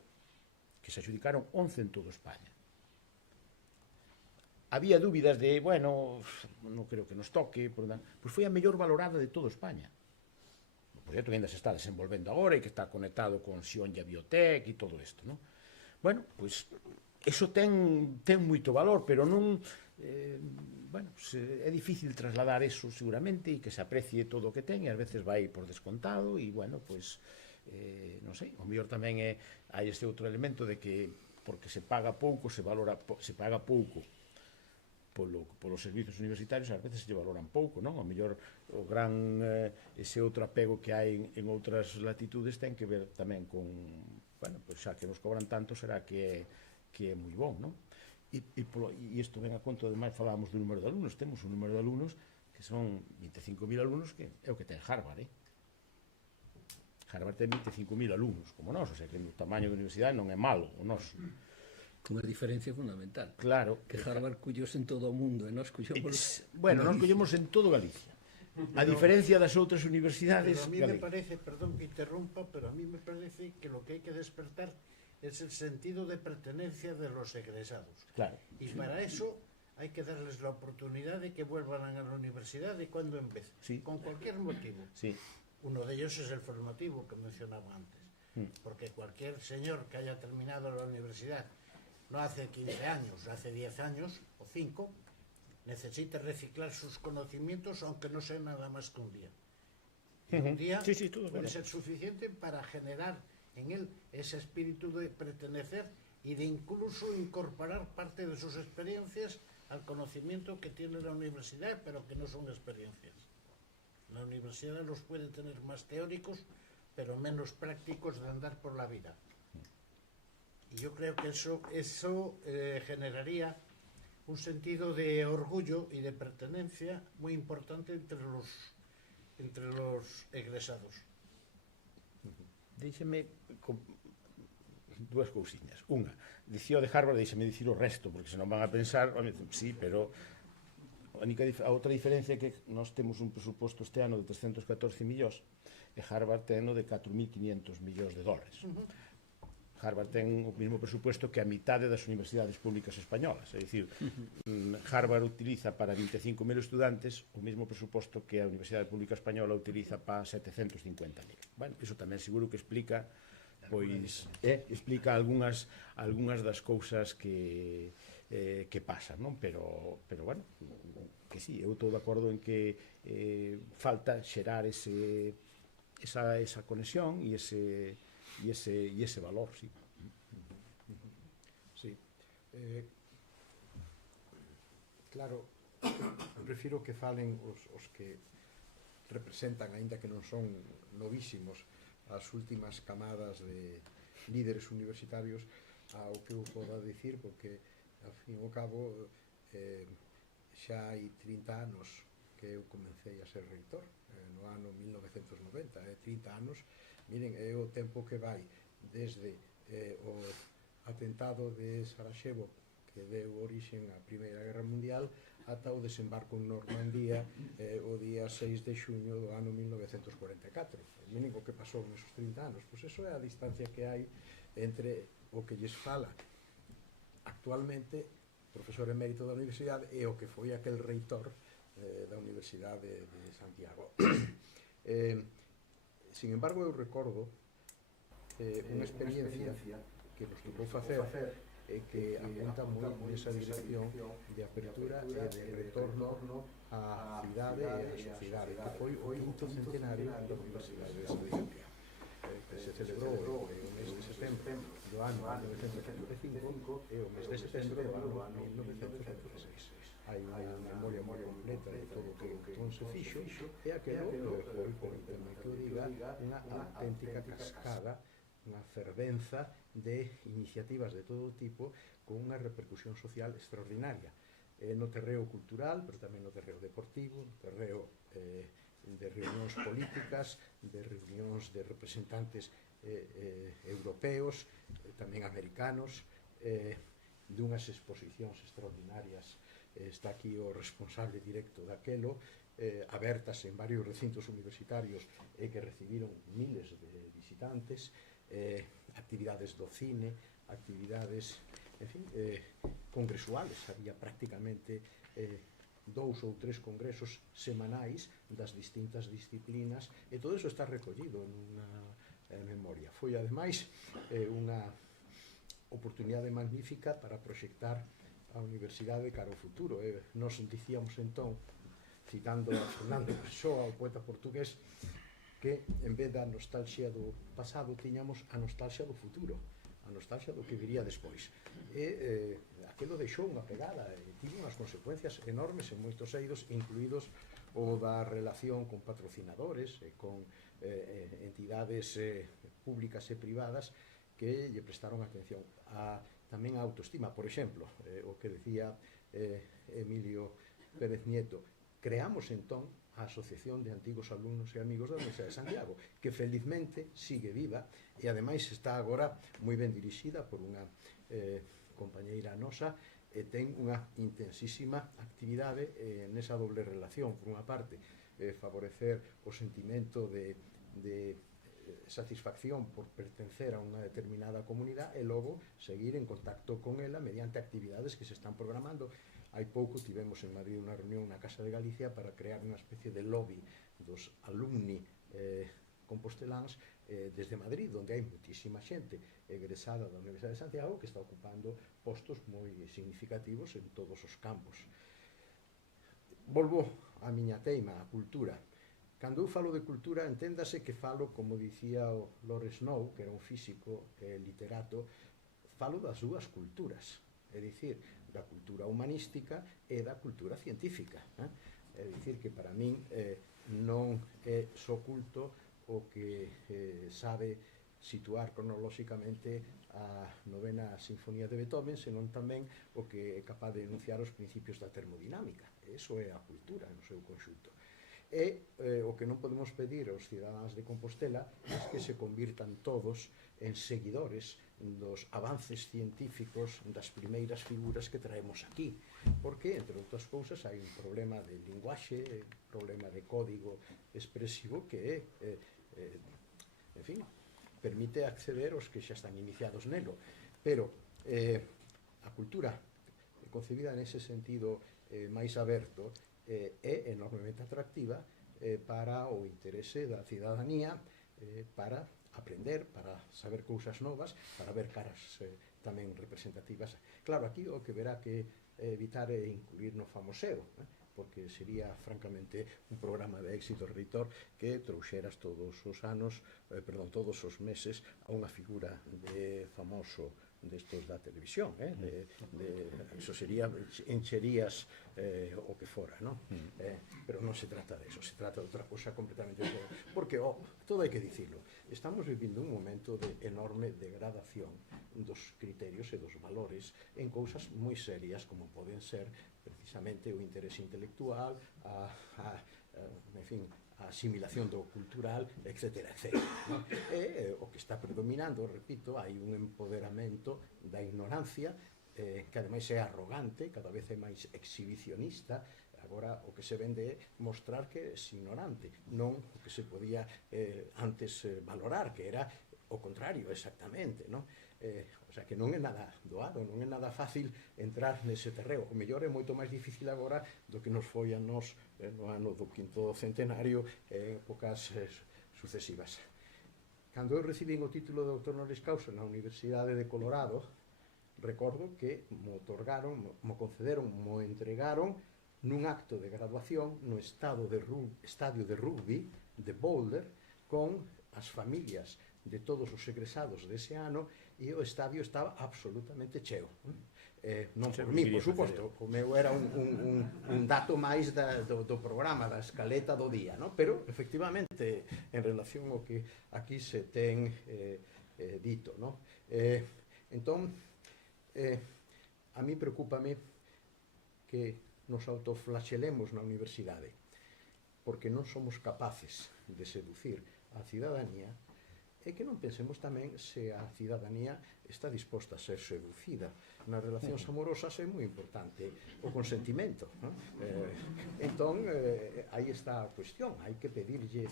que se adjudicaron 11 en toda España. Había dúbidas de, bueno, non creo que nos toque, pois foi a mellor valorada de toda España. O proxecto que ainda se está desenvolvendo agora e que está conectado con Xionlla Biotech e todo isto, non? Bueno, pois, eso ten moito valor, pero non... bueno, é difícil trasladar eso seguramente e que se aprecie todo o que ten e ás veces vai por descontado e, bueno, pois, non sei, o mellor tamén hai este outro elemento de que porque se paga pouco, se paga pouco polos servizos universitarios, ás veces se valoran pouco, non? O mellor o gran ese outro apego que hai en outras latitudes ten que ver tamén con, bueno, pois xa que nos cobran tanto será que é moi bon, non? E isto ven a conto, ademais falábamos do número de alumnos, temos un número de alumnos que son 25.000 alumnos, que é o que ten Harvard, Harvard ten 25.000 alumnos, como nós, o sea que o tamaño da universidade non é malo, o noso. Unha diferencia fundamental. Claro. Que Harvard collose en todo o mundo e nós collemos... Bueno, nós collemos en todo Galicia. A diferencia das outras universidades... Pero a mí me parece, perdón que interrumpa, pero a mí me parece que lo que hay que despertar es el sentido de pertenencia de los egresados. Claro. Y para eso hay que darles la oportunidad de que vuelvan a la universidad y cuando en vez, con cualquier motivo. Sí. Uno de ellos es el formativo que mencionaba antes. Porque cualquier señor que haya terminado la universidad no hace 15 años, hace 10 años o 5, necesita reciclar sus conocimientos aunque no sea nada más que un día. Y un día puede ser suficiente para generar en él ese espíritu de pertenecer y de incluso incorporar parte de sus experiencias al conocimiento que tiene la universidad, pero que no son experiencias. La universidad los puede tener más teóricos, pero menos prácticos de andar por la vida. Y yo creo que eso generaría un sentido de orgullo y de pertenencia muy importante entre los egresados. Déixeme dúas cousiñas. Unha, dicía o de Harvard, déixeme dicir o resto, porque senón van a pensar, sí, pero a outra diferencia é que nós temos un presuposto este ano de 314 millóns e Harvard ten o de 4.500 millóns de dólares. Harvard ten o mesmo presupuesto que a mitade das universidades públicas españolas, é dicir, Harvard utiliza para 25.000 estudantes o mesmo presuposto que a Universidade Pública Española utiliza para 750.000. Bueno, iso tamén seguro que explica explica algunhas das cousas que pasan, non? Pero bueno, que sí, eu estou de acordo en que falta xerar esa conexión e ese valor, sí. Sí. Claro, prefiro que falen os que representan, aínda que non son novísimos, as últimas camadas de líderes universitarios ao que eu poda dicir, porque, ao fin e ao cabo, xa hai 30 anos que eu comecei a ser reitor, no ano 1990, 30 anos. Miren, é o tempo que vai desde o atentado de Sarajevo, que deu orixen á Primeira Guerra Mundial, ata o desembarco en Normandía o día 6 de xuño do ano 1944. Miren o que pasou nesos 30 anos. Pois eso é a distancia que hai entre o que lles fala actualmente profesor emérito da universidade e o que foi aquel reitor da Universidade de Santiago. Sin embargo, eu recordo unha experiencia que nos tocou facer e que apunta moi nesa dirección de apertura e de retorno á cidade e á sociedade, que foi o quinto centenario da Universidade de Santiago, que se celebrou o mes de setembro do ano 1975 e o mes de setembro do ano 1976. Hai unha memoria moi completa de todo o que entón se fixo e aquelo foi, permíteme que o diga, unha auténtica cascada, unha fervenza de iniciativas de todo tipo con unha repercusión social extraordinaria. no terreo cultural, pero tamén no terreo deportivo, no terreo de reunións políticas, de reunións de representantes europeos, tamén americanos, dunhas exposicións extraordinarias. Está aquí o responsable directo daquelo, abertas en varios recintos universitarios e que recibiron miles de visitantes, actividades do cine, actividades, en fin, congresuales. Había prácticamente 2 ou 3 congresos semanais das distintas disciplinas, e todo eso está recollido nunha memoria. Foi, ademais, unha oportunidade magnífica para proxectar a Universidade cara ao futuro. Nos dicíamos entón, citando a Fernando Pessoa, o poeta portugués, que en vez da nostalgia do pasado tiñamos a nostalgia do futuro, a nostalgia do que viría despois. E aquilo deixou unha pegada e tivo unhas consecuencias enormes en moitos eidos, incluídos o da relación con patrocinadores e con entidades públicas e privadas que lle prestaron atención. Tamén a autoestima, por exemplo, o que decía Emilio Pérez Nieto. Creamos entón a Asociación de Antigos Alumnos e Amigos da Universidade de Santiago, que felizmente sigue viva e ademais está agora moi ben dirixida por unha compañeira nosa e ten unha intensísima actividade nesa doble relación. Por unha parte, favorecer o sentimento de satisfacción por pertencer a unha determinada comunidade e logo seguir en contacto con ela mediante actividades que se están programando. Hai pouco tivemos en Madrid unha reunión na Casa de Galicia para crear unha especie de lobby dos alumni composteláns desde Madrid, onde hai muitísima xente egresada da Universidade de Santiago que está ocupando postos moi significativos en todos os campos. Volvo á miña teima, a cultura. Cando eu falo de cultura, enténdase que falo, como dicía o Lawrence Snow, que era un físico e literato, falo das dúas culturas, é dicir, da cultura humanística e da cultura científica. É dicir, que para min non é só culto o que sabe situar cronolóxicamente a novena sinfonía de Beethoven, senón tamén o que é capaz de enunciar os principios da termodinámica. Eso é a cultura no seu conxunto. E o que non podemos pedir aos cidadáns de Compostela é que se convirtan todos en seguidores dos avances científicos das primeiras figuras que traemos aquí, porque, entre outras cousas, hai un problema de linguaxe, un problema de código expresivo que en fin, permite acceder aos que xa están iniciados nelo, pero a cultura concebida nese sentido máis aberto é enormemente atractiva para o interese da cidadanía, para aprender, para saber cousas novas, para ver caras tamén representativas. Claro, aquí o que verá que evitar é incluir no famoseo, porque sería francamente un programa de éxito reitor que trouxeras todos os anos, todos os meses a unha figura de famoso destos da televisión, eso sería, encherías o que fora, non? Pero non se trata de eso, se trata de outra cosa completamente diferente, porque, todo hai que dicirlo, estamos vivindo un momento de enorme degradación dos criterios e dos valores en cousas moi serias como poden ser precisamente o interese intelectual, en fin, a asimilación do cultural, etc. E o que está predominando, repito, hai un empoderamento da ignorancia que ademais é arrogante, cada vez é máis exhibicionista. Agora o que se vende é mostrar que é ignorante, non o que se podía antes valorar, que era o contrario exactamente, non? O sea, que non é nada doado, non é nada fácil entrar nese terreo. O mellor é moito máis difícil agora do que nos foi a nos no ano do quinto centenario en épocas sucesivas. Cando eu recibín o título de doutor honoris causa na Universidade de Colorado, recordo que mo otorgaron, mo concederon, mo entregaron nun acto de graduación no estadio de rugby de Boulder con as familias de todos os egresados dese ano e o estadio estaba absolutamente cheo. Non por mí, por suposto, o meu era un dato máis do programa, da escaleta do día, pero, efectivamente, en relación ao que aquí se ten dito. Entón, a mí preocúpame que nos autoflagelemos na universidade, porque non somos capaces de seducir a cidadanía, e que non pensemos tamén se a cidadanía está disposta a ser seducida. Nas relacións amorosas é moi importante o consentimento, non? Entón, aí está a cuestión, hai que pedirlle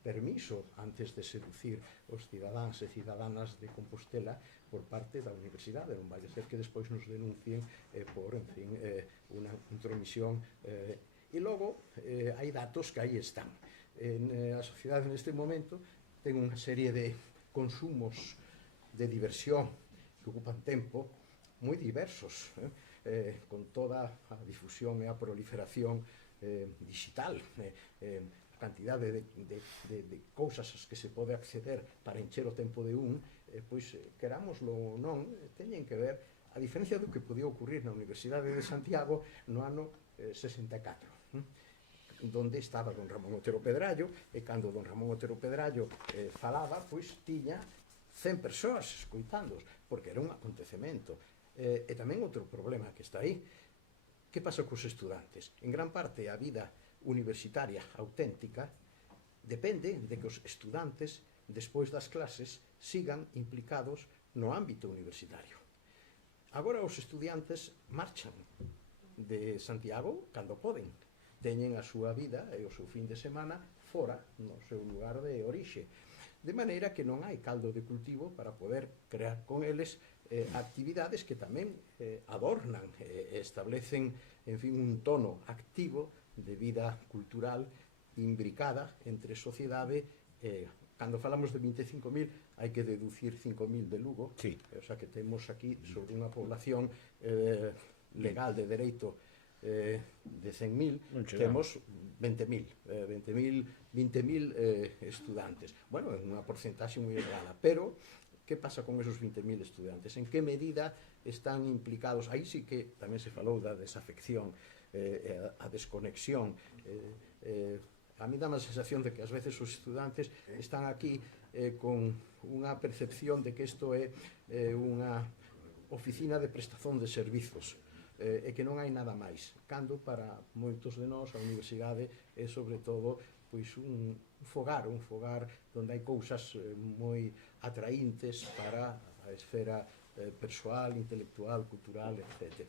permiso antes de seducir os cidadáns e cidadanas de Compostela por parte da universidade. Non vai ser que despois nos denuncien por, en fin, unha intromisión. E logo, hai datos que aí están. A sociedade neste momento ten unha serie de consumos de diversión que ocupan tempo moi diversos, con toda a difusión e a proliferación digital, a cantidade de cousas as que se pode acceder para encher o tempo de un, pois, querámoslo ou non, teñen que ver, a diferencia do que podía ocurrir na Universidade de Santiago no ano 64, donde estaba don Ramón Otero Pedrallo, e cando don Ramón Otero Pedrallo falaba, pois tiña 100 persoas escoitándoos, porque era un acontecemento. E tamén outro problema que está aí, que pasa cos estudantes? En gran parte a vida universitaria auténtica depende de que os estudantes, despois das clases, sigan implicados no ámbito universitario. Agora os estudiantes marchan de Santiago cando poden, teñen a súa vida e o seu fin de semana fora no seu lugar de orixe, de maneira que non hai caldo de cultivo para poder crear con eles actividades que tamén adornan e establecen, en fin, un tono activo de vida cultural imbricada entre sociedade. Cando falamos de 25.000 hai que deducir 5.000 de Lugo, sí. O sea que temos aquí sobre unha población legal de dereito de 100.000, temos 20.000 estudantes. Bueno, é unha porcentaxe moi elevada, pero que pasa con esos 20.000 estudantes? En que medida están implicados? Aí sí que tamén se falou da desafección, a desconexión. A mí dá a sensación de que ás veces os estudantes están aquí con unha percepción de que isto é unha oficina de prestación de servizos, e que non hai nada máis, cando para moitos de nós a universidade é sobre todo pois un fogar onde hai cousas moi atraíntes para a esfera persoal, intelectual, cultural, etc.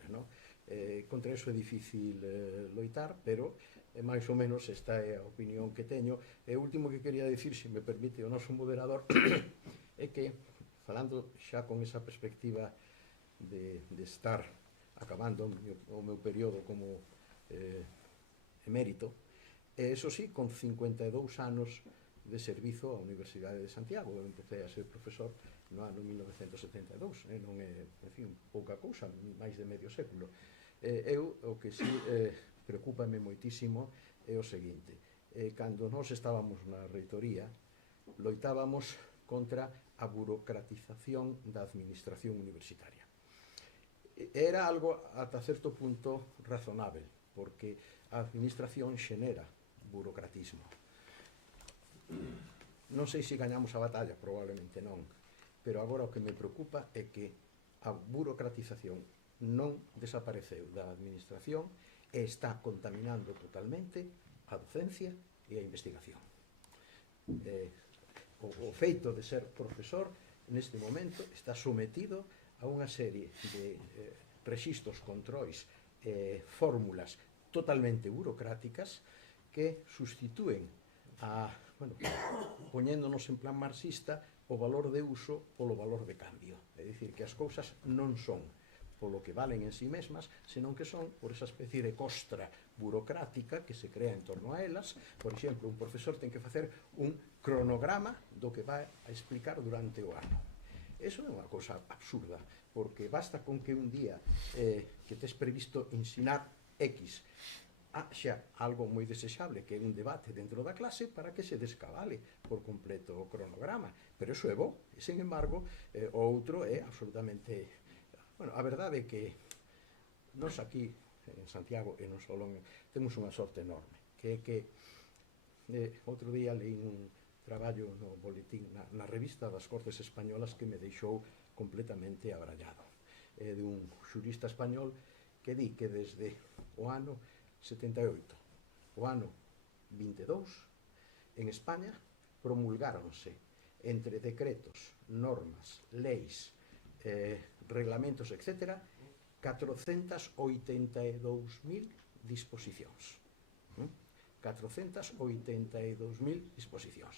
Contra iso é difícil loitar, pero máis ou menos esta é a opinión que teño. E o último que quería dicir, se me permite o noso moderador, é que, falando xa con esa perspectiva de estar acabando o meu período como emérito, eso sí, con 52 anos de servizo á Universidade de Santiago. Eu empecé a ser profesor no ano 1972, non é, en fin, pouca cousa, máis de medio século. Eu, o que sí preocúpame moitísimo é o seguinte: cando nós estábamos na reitoría, loitábamos contra a burocratización da administración universitaria. Era algo ata certo punto razonável, porque a administración xenera burocratismo. Non sei se gañamos a batalla, probablemente non, pero agora o que me preocupa é que a burocratización non desapareceu da administración e está contaminando totalmente a docencia e a investigación. O feito de ser profesor neste momento está sometido a unha serie de rexistros, controis, fórmulas totalmente burocráticas que sustitúen poñéndonos en plan marxista o valor de uso polo valor de cambio. É dicir, que as cousas non son polo que valen en sí mesmas, senón que son por esa especie de costra burocrática que se crea en torno a elas. Por exemplo, un profesor ten que facer un cronograma do que vai a explicar durante o ano. Eso é unha cousa absurda, porque basta con que un día que tes previsto ensinar X xa algo moi desexable, que é un debate dentro da clase, para que se descabale por completo o cronograma. Pero eso é bo, e, sen embargo, o outro é absolutamente... Bueno, a verdade é que nós aquí en Santiago e non só temos unha sorte enorme, que é que outro día leí un traballo no boletín, na revista das Cortes Españolas, que me deixou completamente abrallado. De un xurista español que di que desde o ano 78 o ano 22 en España promulgáronse entre decretos, normas, leis, reglamentos, etc., 482.000 disposicións. 482.000 disposicións.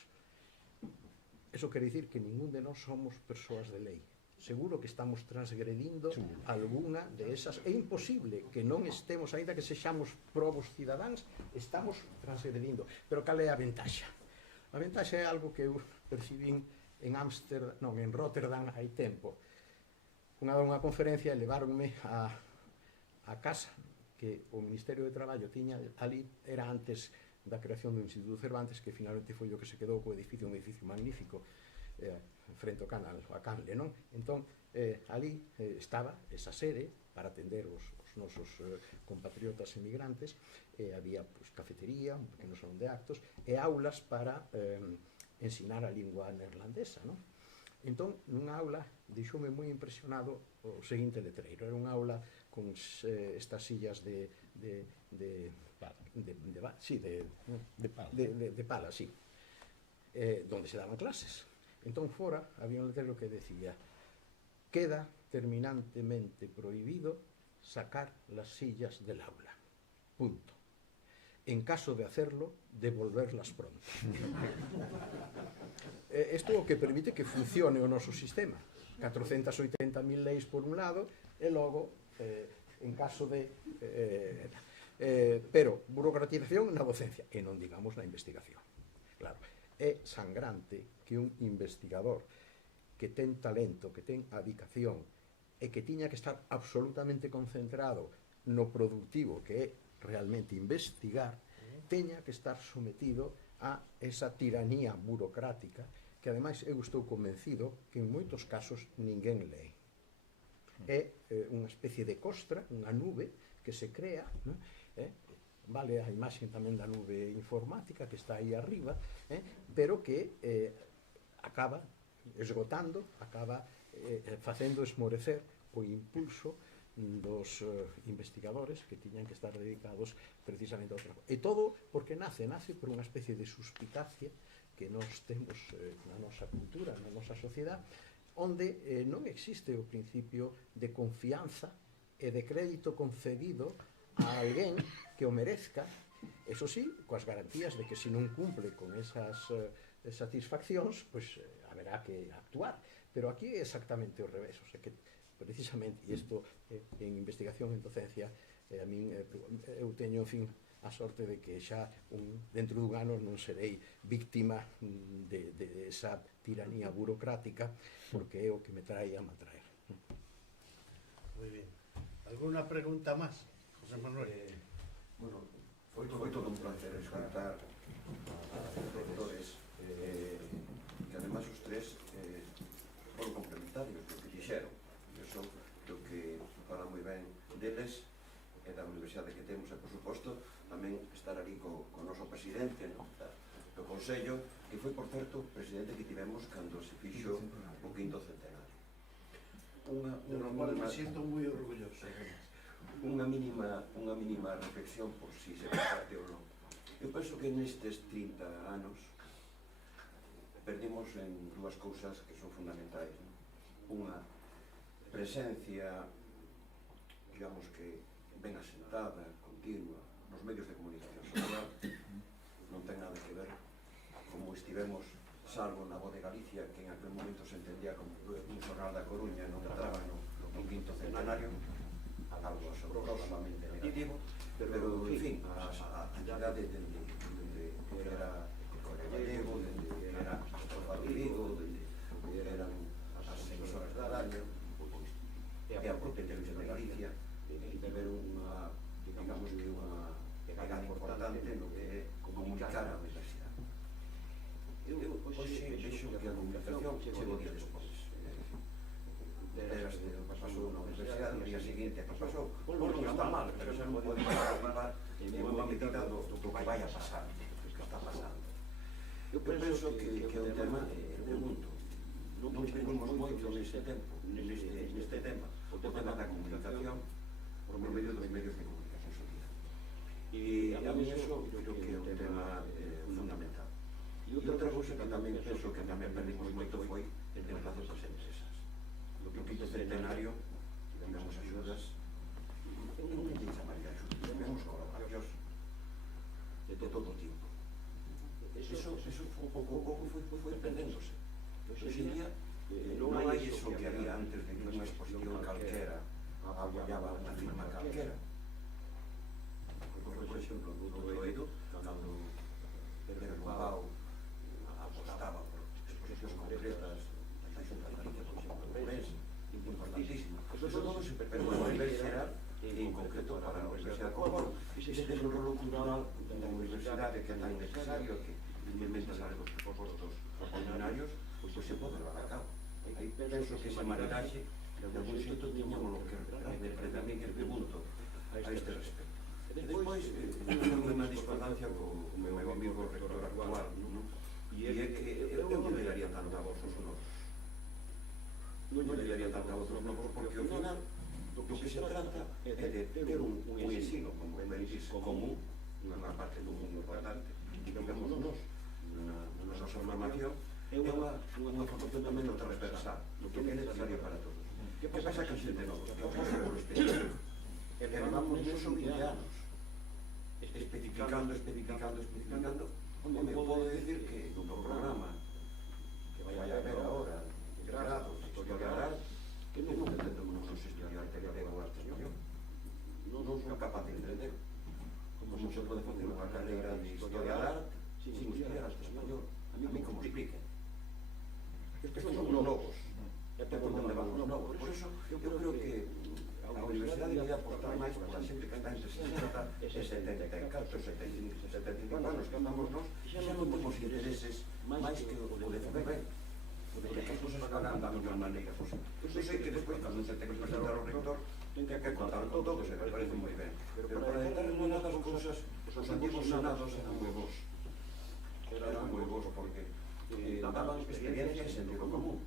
Eso quere dicir que ningún de nós somos persoas de lei. Seguro que estamos transgredindo algunha de esas. É imposible que non estemos, aínda que sexamos probos cidadáns, estamos transgredindo. Pero cal é a ventaxa? A ventaxa é algo que eu percibín en Rotterdam hai tempo. Unha conferencia e leváronme a casa que o Ministerio de Traballo tiña ali, era antes da creación do Instituto Cervantes, que finalmente foi o que se quedou co edificio, un edificio magnífico, frente ao canal, a Canle, non? Entón, ali estaba esa sede para atender os nosos compatriotas emigrantes, había cafetería, un pequeno salón de actos, e aulas para ensinar a lingua neerlandesa, non? Entón, nunha aula, deixoume moi impresionado o seguinte letreiro. Era unha aula con estas sillas de pala, sí, donde se daban clases. Entón, fora, había un letrero que decía: queda terminantemente prohibido sacar las sillas del aula. Punto. En caso de hacerlo, devolverlas pronto. Isto é o que permite que funcione o noso sistema. 480.000 leis por un lado, e logo, en caso de... pero, burocratización na docencia, e non digamos na investigación. Claro, é sangrante que un investigador que ten talento, que ten adicación, e que tiña que estar absolutamente concentrado no productivo que é realmente investigar, teña que estar sometido a esa tiranía burocrática que, ademais, eu estou convencido que en moitos casos ninguén lee. É unha especie de costra, unha nube que se crea, vale a imaxe tamén da nube informática que está aí arriba, pero que acaba esgotando, acaba facendo esmorecer o impulso dos investigadores que tiñan que estar dedicados precisamente ao traballo. E todo porque nace por unha especie de suspicacia que nós temos na nosa cultura, na nosa sociedade, onde non existe o principio de confianza e de crédito concedido a alguén que o merezca, eso sí, coas garantías de que se non cumple con esas satisfaccións, pois haberá que actuar. Pero aquí é exactamente o revés, o sea que precisamente, e isto en investigación en docencia, a min eu teño, en fin, a sorte de que xa dentro dun ano non serei víctima de esa tiranía burocrática, porque é o que me trae a maltraer. Moi ben. Alguna pregunta máis, José Manuel? Bueno, foi todo un placer escutar a profesores que además os tres foron complementarios do que dixeron. Iso do que fala moi ben deles e da universidade que temos e, por suposto, tamén estar ali co noso presidente do Consello, que foi, por certo, o presidente que tivemos cando se fixo o quinto centenario. Me siento moi orgulloso. Unha mínima reflexión por si se comparte ou non. Eu penso que nestes 30 anos perdimos en dúas cousas que son fundamentais. Unha presencia, digamos que ben asentada, continua, nos medios de comunicación social, non ten nada que ver como estivemos, salvo na Voz de Galicia, que en aquel momento se entendía como un xornal da Coruña, non entraba no quinto centenario, algo absolutamente negativo, pero, en fin, a entidade dende era o Correo Gallego, dende era a Estrofa do Vigo, dende eran as emisoras da radio, e a propia Televisión de Galicia, tiveron unha, digamos que unha pegada importante no que é comunicar a universidade. Eu hoxe vexo que a comunicación chegou días despois. Pasou na universidade, o día seguinte que pasou, non está mal, pero xa non pode participar en unha medida do que vai a pasar, do que está pasando. Eu penso que o tema do mundo non pedimos moito neste tempo, neste tema, o tema da comunicación, por medio dos medios de comunicación social. E a mí eso creo que é un tema fundamental. E outra cousa que tamén penso que tamén perdimos moito foi en relación coas empresas. No quinto centenario tivemos axudas, non me chamaría axudas, tivemos colaboracións de todo tipo. Eso un pouco foi perdéndose. Hoxe en día non hai eso que había antes de que unha exposición calquera apoyaba unha firma calquera. Por exemplo, no Toledo, cando Pedro Lobao apostaba por exposicións concretas da Xunta de Galicia, por exemplo, en Ourense, importantísimo. Eso todo se pero a nivel xeral, en concreto para a Universidade de Córdoba, ese desenrolo cultural da Universidade que é tan necesario que implementa os propostos ordinarios, pois se pode levar a cabo. Aí penso que ese maridaxe, de algún xeito, tiñamos que recuperar, a mí que pregunto a este respecto. Despois, unha discordancia co meu amigo rector actual, e é que eu non lle daría tanta voz aos novos. Non lle daría tanta voz aos novos, porque ao final do que se trata é de ter un ensino, como ben dice, común, unha parte do mundo importante, digamos nos, na nosa formación, é unha formación tamén transversal, no que é necesario para todos. Que pasa que a xente non? Que pasa por experiencia? E levamos neso 20 anos. Especificando, me podo decir que no programa que vai a haber agora, de grado, de historia oral, que non pretendemos nos estudiar galego arte español. Non son capaz de entender como se pode facer unha carreira de historia oral sin estudiar arte español. A mí como expliquen. Estes son novos, e por onde vamos novos. Por eso, eu creo que a Universidade debe apostar máis por a xente que está entre 60 e 74, 75, 75 anos que andamos nós, xa non temos intereses máis que o de facer ben. Porque as cousas van a andar de unha maneira posible. Eu sei que despois, cando se ten que presentar ao rector, ten que contar con todo, se me parece moi ben. Pero para determinadas cousas, os antigos senados eran moi bons. Eran moi bons porque daban experiencia e sentido común.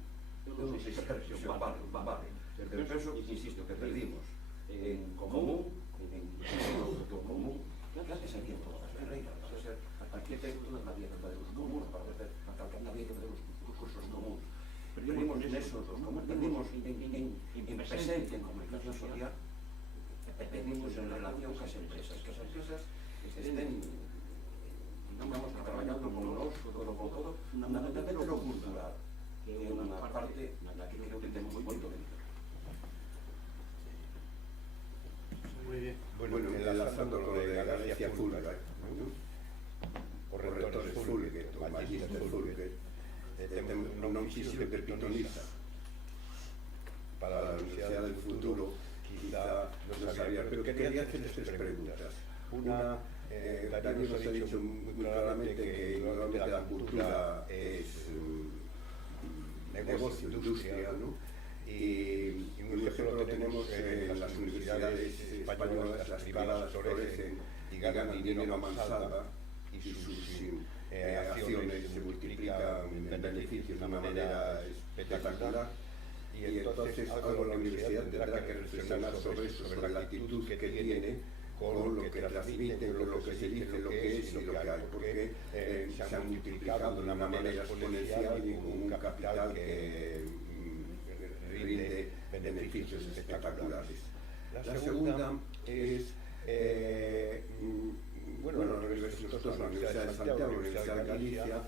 Eu non sei se vale. Pero penso, insisto, que perdimos en común, en sentido común, que serían todas as carreiras, para ser arquitecto, había que fazer os comuns, para ser alcalde había que fazer os cursos comuns. Perdimos neso, perdimos en presencia, en comunicación social, e perdimos en relación cas empresas, que as empresas estén, digamos, traballando con nos, codo con codo, fundamentalmente no cultural, que é unha parte na que creo que temos moito que dizer. Muy bien. Bueno, enlazando lo de Galicia Fulga, o rectores Fulgue, o magíster Fulgue, non existe perpitoniza para la Universidad del Futuro, quizá no sabía, pero quería hacerles tres preguntas. Una, Daniel nos ha dicho muy claramente que normalmente la cultura es negocio, industria, ¿no? Y un ejemplo lo tenemos en las universidades españolas, las privadas florecen y ganan dinero a mansalva y sus acciones se multiplican en beneficios de una manera espectacular. Y entonces algo la universidad tendrá que reflexionar sobre eso, sobre la actitud que tiene con lo que transmite, con lo que se dice, lo que es y lo que hay, porque se han multiplicado de una manera exponencial y con un capital que rinde beneficios espectaculares. La segunda es, nosotros, la Universidad de Santiago, la Universidad de Galicia,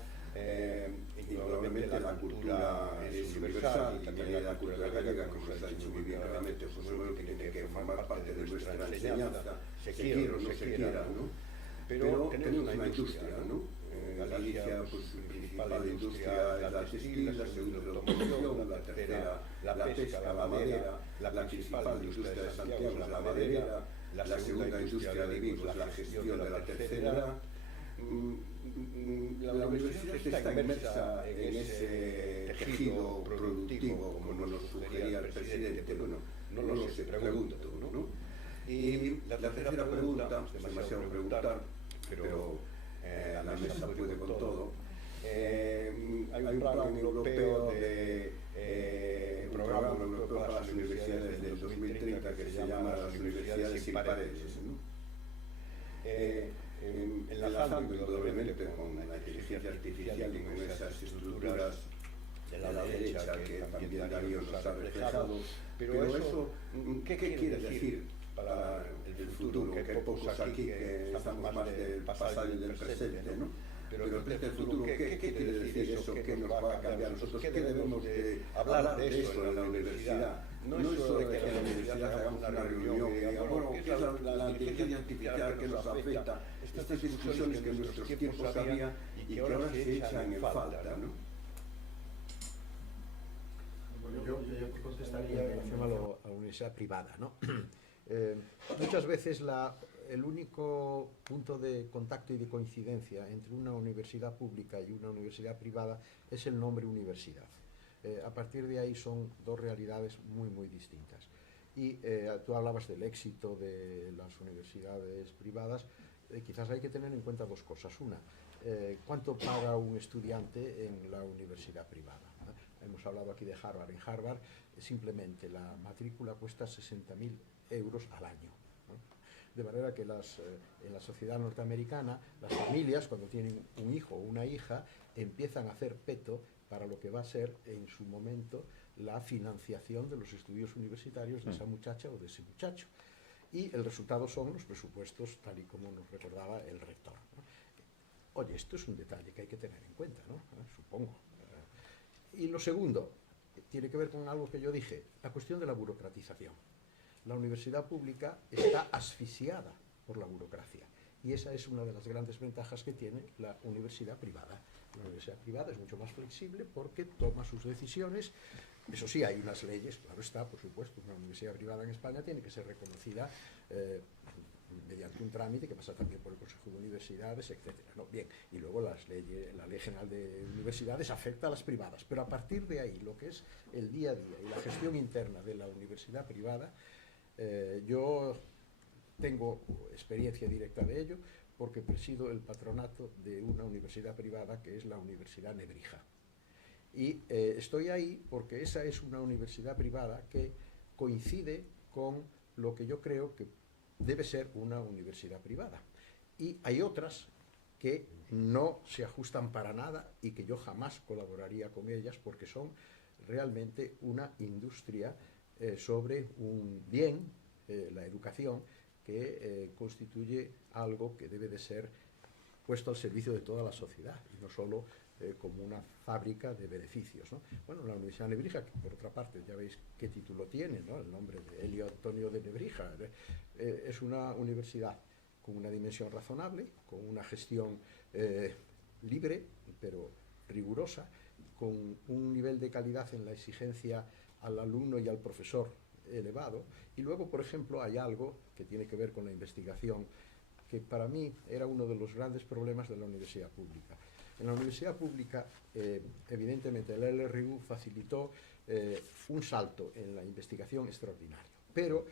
indudablemente la cultura es universal y también la cultura gallega, como nos ha dicho muy bien claramente José Manuel, que tiene que formar parte de nuestra enseñanza, se quiera o no se quiera, ¿no? Pero tenemos una industria, ¿no? Galicia, pues su principal industria es la textil, la segunda la automoción, la tercera la pesca, la madera, la principal industria de Santiago es la maderera, la segunda industria de Vigo es la gestión de la tercera edad. La universidad está inmersa en ese tejido productivo, como nos sugería el presidente, bueno, no lo sé, pregunto, ¿no? Y la tercera pregunta, es demasiado preguntar, pero la mesa puede con todo. Hay un plan europeo programa europeo para las universidades del 2030 que se llama las universidades paredes, ¿no? Enlazando indudablemente con la inteligencia artificial y con esas estructuras de la derecha que también Darío nos ha reflejado, pero eso, ¿qué quiere decir para el futuro? Que hay pocos aquí que estamos más del pasado y del presente, ¿no? Pero el futuro, ¿qué quiere decir eso? ¿Qué nos va a cambiar a nosotros? ¿Qué debemos de hablar de eso en la universidad? No es solo de que en la universidad hagamos una reunión y digamos, bueno, ¿qué es la inteligencia artificial que nos afecta? Estas discusiones que en nuestros tiempos había y que ahora se echan en falta, ¿no? Bueno, yo te contestaría en relación a la universidad privada, ¿no? Muchas veces el único punto de contacto y de coincidencia entre una universidad pública y una universidad privada es el nombre universidad. A partir de ahí son dos realidades muy, muy distintas. Y tú hablabas del éxito de las universidades privadas. Quizás hay que tener en cuenta dos cosas. Una, ¿cuánto paga un estudiante en la universidad privada? Hemos hablado aquí de Harvard. En Harvard simplemente la matrícula cuesta 60.000 euros al año. De manera que en la sociedad norteamericana, las familias, cuando tienen un hijo o una hija, empiezan a hacer peto para lo que va a ser en su momento la financiación de los estudios universitarios de esa muchacha o de ese muchacho. Y el resultado son los presupuestos, tal y como nos recordaba el rector, ¿no? Oye, esto es un detalle que hay que tener en cuenta, ¿no? Supongo. Y lo segundo, tiene que ver con algo que yo dije, la cuestión de la burocratización. La universidad pública está asfixiada por la burocracia y esa es una de las grandes ventajas que tiene la universidad privada. La universidad privada es mucho más flexible porque toma sus decisiones. Eso sí, hay unas leyes, claro está, por supuesto, una universidad privada en España tiene que ser reconocida mediante un trámite que pasa también por el Consejo de Universidades, etc. ¿No? Bien, y luego la Ley General de Universidades afecta a las privadas, pero a partir de ahí, lo que es el día a día y la gestión interna de la universidad privada, yo tengo experiencia directa de ello porque presido el patronato de una universidad privada que es la Universidad Nebrija. Y estoy ahí porque esa es una universidad privada que coincide con lo que yo creo que debe ser una universidad privada. Y hay otras que no se ajustan para nada y que yo jamás colaboraría con ellas porque son realmente una industria sobre un bien, la educación, que constituye algo que debe de ser puesto al servicio de toda la sociedad y no solo como una fábrica de beneficios, ¿no? Bueno, la Universidad Nebrija, que por otra parte ya veis qué título tiene, ¿no? El nombre de Elio Antonio de Nebrija, es una universidad con una dimensión razonable, con una gestión libre pero rigurosa, con un nivel de calidad en la exigencia al alumno y al profesor elevado. Y luego, por ejemplo, hay algo que tiene que ver con la investigación, que para mí era uno de los grandes problemas de la universidad pública. En la universidad pública, evidentemente, el LRU facilitó un salto en la investigación extraordinario, pero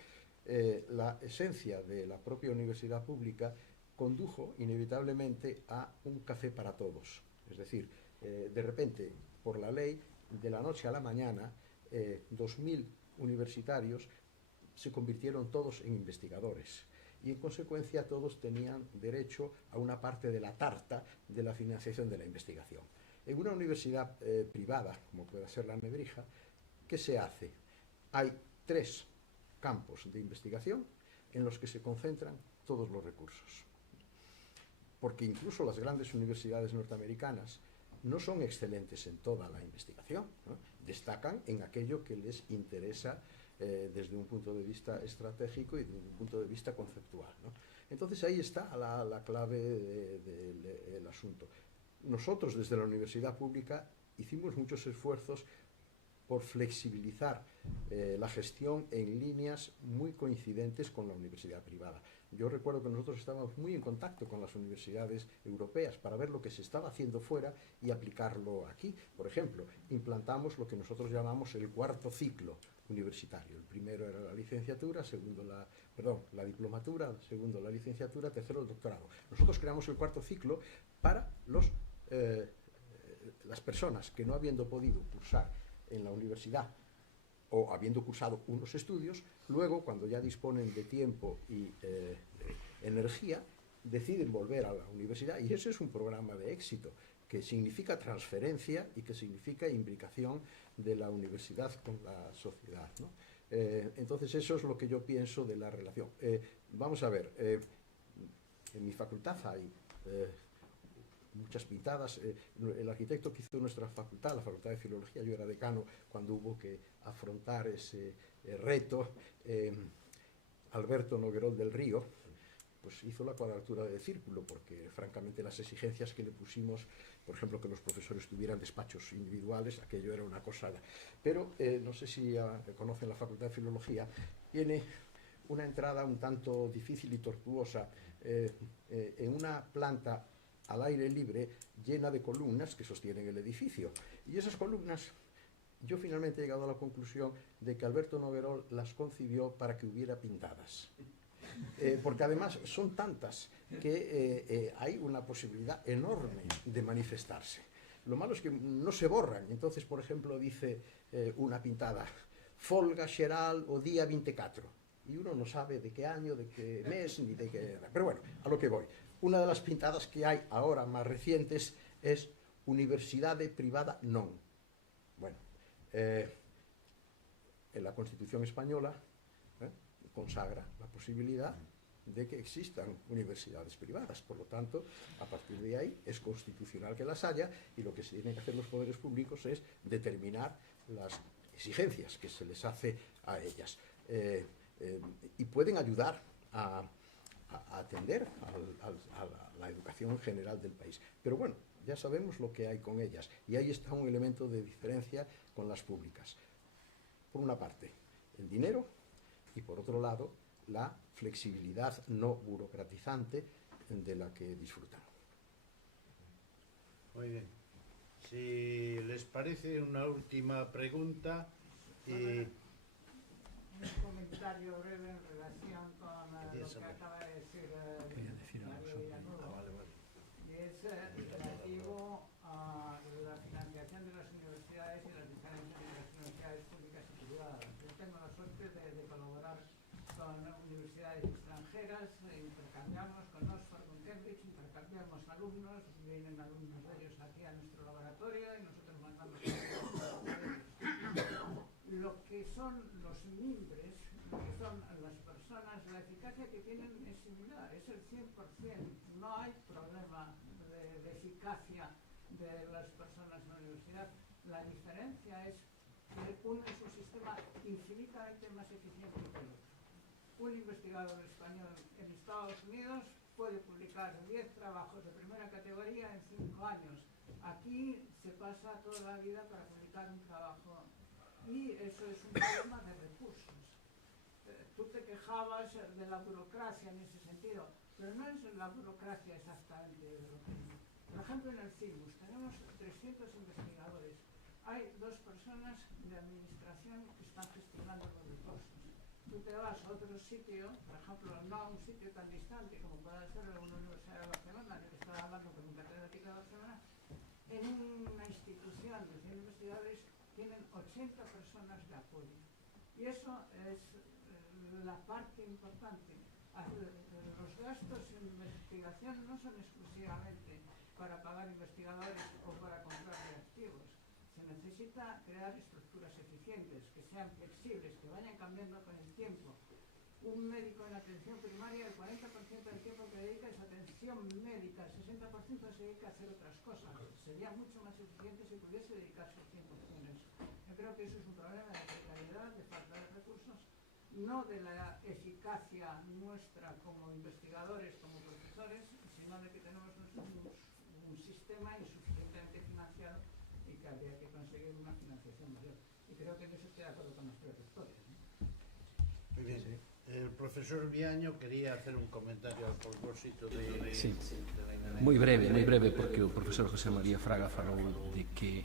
la esencia de la propia universidad pública condujo inevitablemente a un café para todos. Es decir, de repente, por la ley, de la noche a la mañana, 2.000 universitarios se convirtieron todos en investigadores y en consecuencia todos tenían derecho a una parte de la tarta de la financiación de la investigación. En una universidad privada, como pueda ser la Nebrija, ¿qué se hace? Hay 3 campos de investigación en los que se concentran todos los recursos. Porque incluso las grandes universidades norteamericanas no son excelentes en toda la investigación, ¿no? Destacan en aquello que les interesa desde un punto de vista estratégico y desde un punto de vista conceptual, ¿no? Entonces ahí está la clave del asunto. Nosotros desde la universidad pública hicimos muchos esfuerzos por flexibilizar la gestión en líneas muy coincidentes con la universidad privada. Yo recuerdo que nosotros estábamos muy en contacto con las universidades europeas para ver lo que se estaba haciendo fuera y aplicarlo aquí. Por ejemplo, implantamos lo que nosotros llamamos el 4º ciclo universitario. El primero era la licenciatura, la diplomatura, segundo la licenciatura, tercero el doctorado. Nosotros creamos el 4º ciclo para las personas que no habiendo podido cursar en la universidad o habiendo cursado unos estudios, luego, cuando ya disponen de tiempo y energía, deciden volver a la universidad, y eso es un programa de éxito, que significa transferencia y que significa imbricación de la universidad con la sociedad, ¿no? Entonces, eso es lo que yo pienso de la relación. Vamos a ver, en mi facultad hay muchas pintadas. El arquitecto que hizo nuestra facultad, la Facultad de Filología, yo era decano cuando hubo que afrontar ese reto, Alberto Noguerol del Río, pues hizo la cuadratura del círculo, porque francamente las exigencias que le pusimos, por ejemplo, que los profesores tuvieran despachos individuales, aquello era una cosa. Pero no sé si conocen la Facultad de Filología, tiene una entrada un tanto difícil y tortuosa en una planta al aire libre llena de columnas que sostienen el edificio. Y esas columnas, yo finalmente he llegado a la conclusión de que Alberto Noguerol las concibió para que hubiera pintadas. Porque además son tantas que hay una posibilidad enorme de manifestarse. Lo malo es que no se borran. Entonces, por ejemplo, dice una pintada, folga xeral o día 24. Y uno no sabe de qué año, de qué mes, ni de qué... Pero bueno, a lo que voy. Una de las pintadas que hay ahora más recientes es Universidade Privada Non. Bueno, en la Constitución española consagra la posibilidad de que existan universidades privadas. Por lo tanto, a partir de ahí es constitucional que las haya, y lo que se tienen que hacer los poderes públicos es determinar las exigencias que se les hace a ellas. Y pueden ayudar a atender a la educación general del país. Pero bueno, ya sabemos lo que hay con ellas, y ahí está un elemento de diferencia con las públicas. Por una parte, el dinero, y por otro lado, la flexibilidad no burocratizante de la que disfrutan. Muy bien. Si les parece, una última pregunta. Un comentario breve en relación con lo que acaba de decir Mario Villanueva. Y es relativo a la financiación de las universidades y las diferencias entre las universidades públicas y privadas. Yo tengo la suerte de colaborar con universidades extranjeras, intercambiamos con Oxford, con Cambridge, intercambiamos alumnos, vienen alumnos de ellos aquí a nuestro laboratorio y nosotros mandamos lo que son los mimbres, lo que son las personas, la eficacia que tienen es similar, es el 100%. No hay problema de eficacia de las personas en la universidad. La diferencia es que uno es un sistema infinitamente más eficiente que el otro. Un investigador español en Estados Unidos puede publicar 10 trabajos de primera categoría en 5 años. Aquí se pasa toda la vida para publicar un trabajo, y eso es un problema de recursos. Tú te quejabas de la burocracia en ese sentido, pero no es la burocracia exactamente de lo que... Por ejemplo, en el CIMUS tenemos 300 investigadores. Hay 2 personas de administración que están gestionando los recursos. Tú te vas a otro sitio, por ejemplo, no a un sitio tan distante como puede ser una Universidad de Barcelona, que estaba hablando con un catedrático de Barcelona, en una institución de 100 investigadores tienen 80 personas de apoyo. Y eso es la parte importante. Los gastos en investigación no son exclusivamente para pagar investigadores o para comprar reactivos. Se necesita crear estructuras eficientes, que sean flexibles, que vayan cambiando con el tiempo. Un médico en atención primaria, el 40% del tiempo que dedica es atención médica, el 60% se dedica a hacer otras cosas. Sería mucho más eficiente si pudiese dedicarse al 100% a eso. Yo creo que eso es un problema de precariedad, de falta de recursos, no de la eficacia nuestra como investigadores, como profesores, sino de que tenemos un sistema insuficientemente financiado y que habría que conseguir una financiación mayor. Y creo que en eso estoy de acuerdo con nuestros rectores, ¿no? Muy bien. Sí. El profesor Viaño quería hacer un comentario a propósito de... Sí, moi breve, porque o profesor José María Fraga falou de que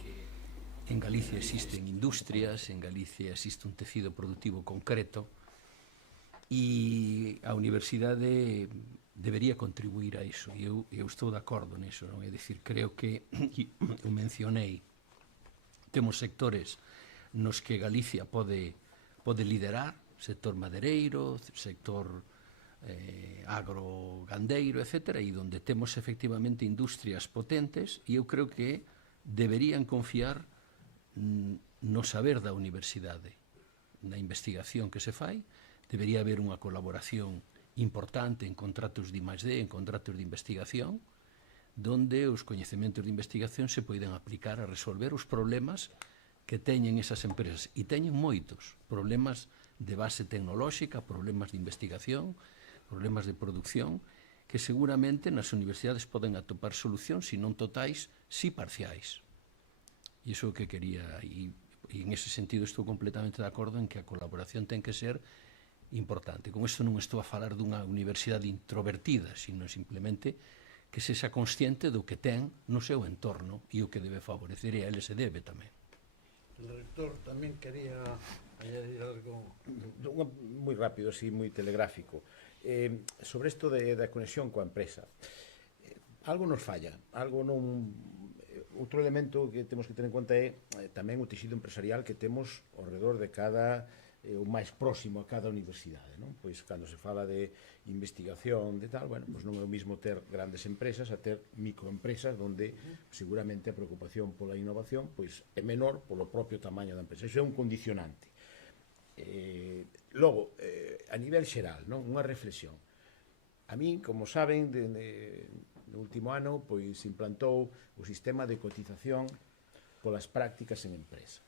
en Galicia existen industrias, en Galicia existe un tecido productivo concreto, e a universidade debería contribuir a iso, e eu estou de acordo niso, non? É dicir, creo que, eu mencionei, temos sectores nos que Galicia pode liderar, sector madereiro, sector agrogandeiro, etc., e onde temos efectivamente industrias potentes, e eu creo que deberían confiar no saber da universidade, na investigación que se fai. Debería haber unha colaboración importante en contratos de I+D, en contratos de investigación, donde os coñecementos de investigación se poden aplicar a resolver os problemas que teñen esas empresas, e teñen moitos problemas de base tecnolóxica, problemas de investigación, problemas de producción, que seguramente nas universidades poden atopar solucións, se non totais, si parciais. E iso é o que quería, e en ese sentido estou completamente de acordo en que a colaboración ten que ser importante. Con isto non estou a falar dunha universidade introvertida, sino simplemente que se xa consciente do que ten no seu entorno e o que debe favorecer, e a ele se debe tamén. O rector tamén quería añadir algo. Moi rápido, así, moi telegráfico. Sobre isto da conexión coa empresa, algo nos falla, algo non... Outro elemento que temos que ter en conta é tamén o tecido empresarial que temos ao redor de cada, o máis próximo a cada universidade, non? Pois cando se fala de investigación, de tal, bueno, pois non é o mismo ter grandes empresas a ter microempresas onde seguramente a preocupación pola innovación pois é menor polo propio tamaño da empresa. Iso é un condicionante. Logo, a nivel xeral, non? Unha reflexión. A min, como saben, no último ano pois implantou o sistema de cotización polas prácticas en empresa.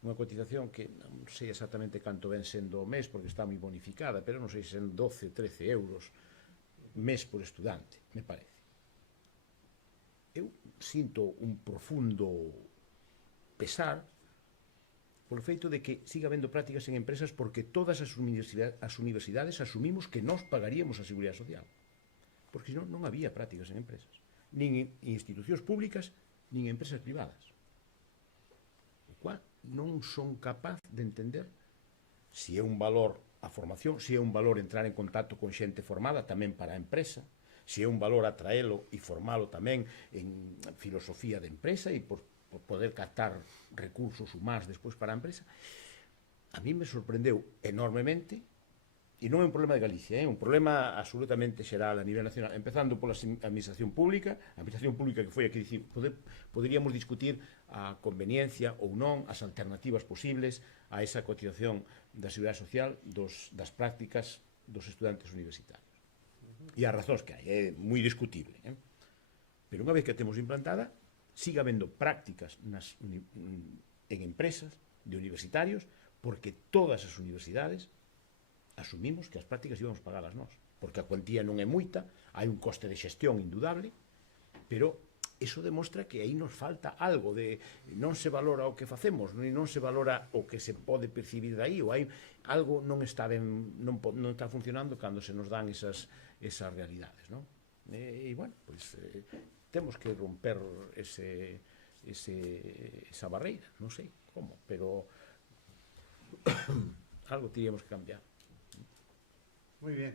Unha cotización que non sei exactamente canto ven sendo o mes, porque está moi bonificada, pero non sei se sen 12, 13 euros mes por estudante, me parece. Eu sinto un profundo pesar polo feito de que siga habendo prácticas en empresas, porque todas as universidades asumimos que nós pagaríamos a Seguridade Social, porque senón non había prácticas en empresas, nin en institucións públicas, nin en empresas privadas. O cual non son capaz de entender se é un valor a formación, se é un valor entrar en contacto con xente formada tamén para a empresa, se é un valor atraelo e formalo tamén en filosofía de empresa e por poder captar recursos humanos despois para a empresa. A mí me sorprendeu enormemente, e non é un problema de Galicia, é un problema absolutamente xeral a nivel nacional, empezando pola administración pública, que foi a que poderíamos discutir a conveniencia ou non, as alternativas posibles a esa cotización da Seguridade Social das prácticas dos estudantes universitarios. E as razóns que hai, é moi discutible. Pero unha vez que a temos implantada, siga habendo prácticas en empresas de universitarios, porque todas as universidades asumimos que as prácticas íbamos pagalas nós, porque a cuantía non é moita, hai un coste de xestión indudable, pero iso demostra que aí nos falta algo, non se valora o que facemos, non se valora o que se pode percibir de aí, ou hai algo non está funcionando cando se nos dan esas realidades, non? E, bueno, pois temos que romper esa barreira, non sei como, pero algo teríamos que cambiar. Muy bien.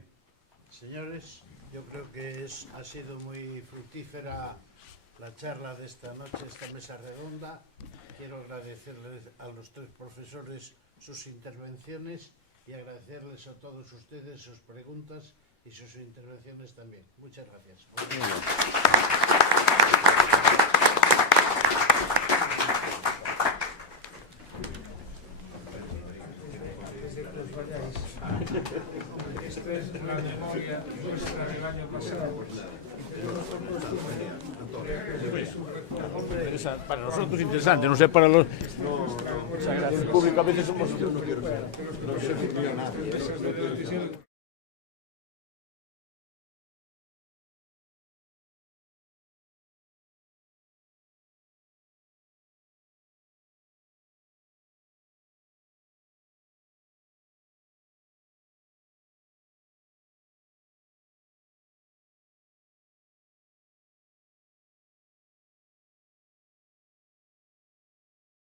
Señores, yo creo que ha sido muy fructífera la charla de esta noche, esta mesa redonda. Quiero agradecerles a los tres profesores sus intervenciones y agradecerles a todos ustedes sus preguntas y sus intervenciones también. Muchas gracias. Esta es la memoria nuestra del año pasado. Para nosotros interesante, no sé para los... El público a veces somos...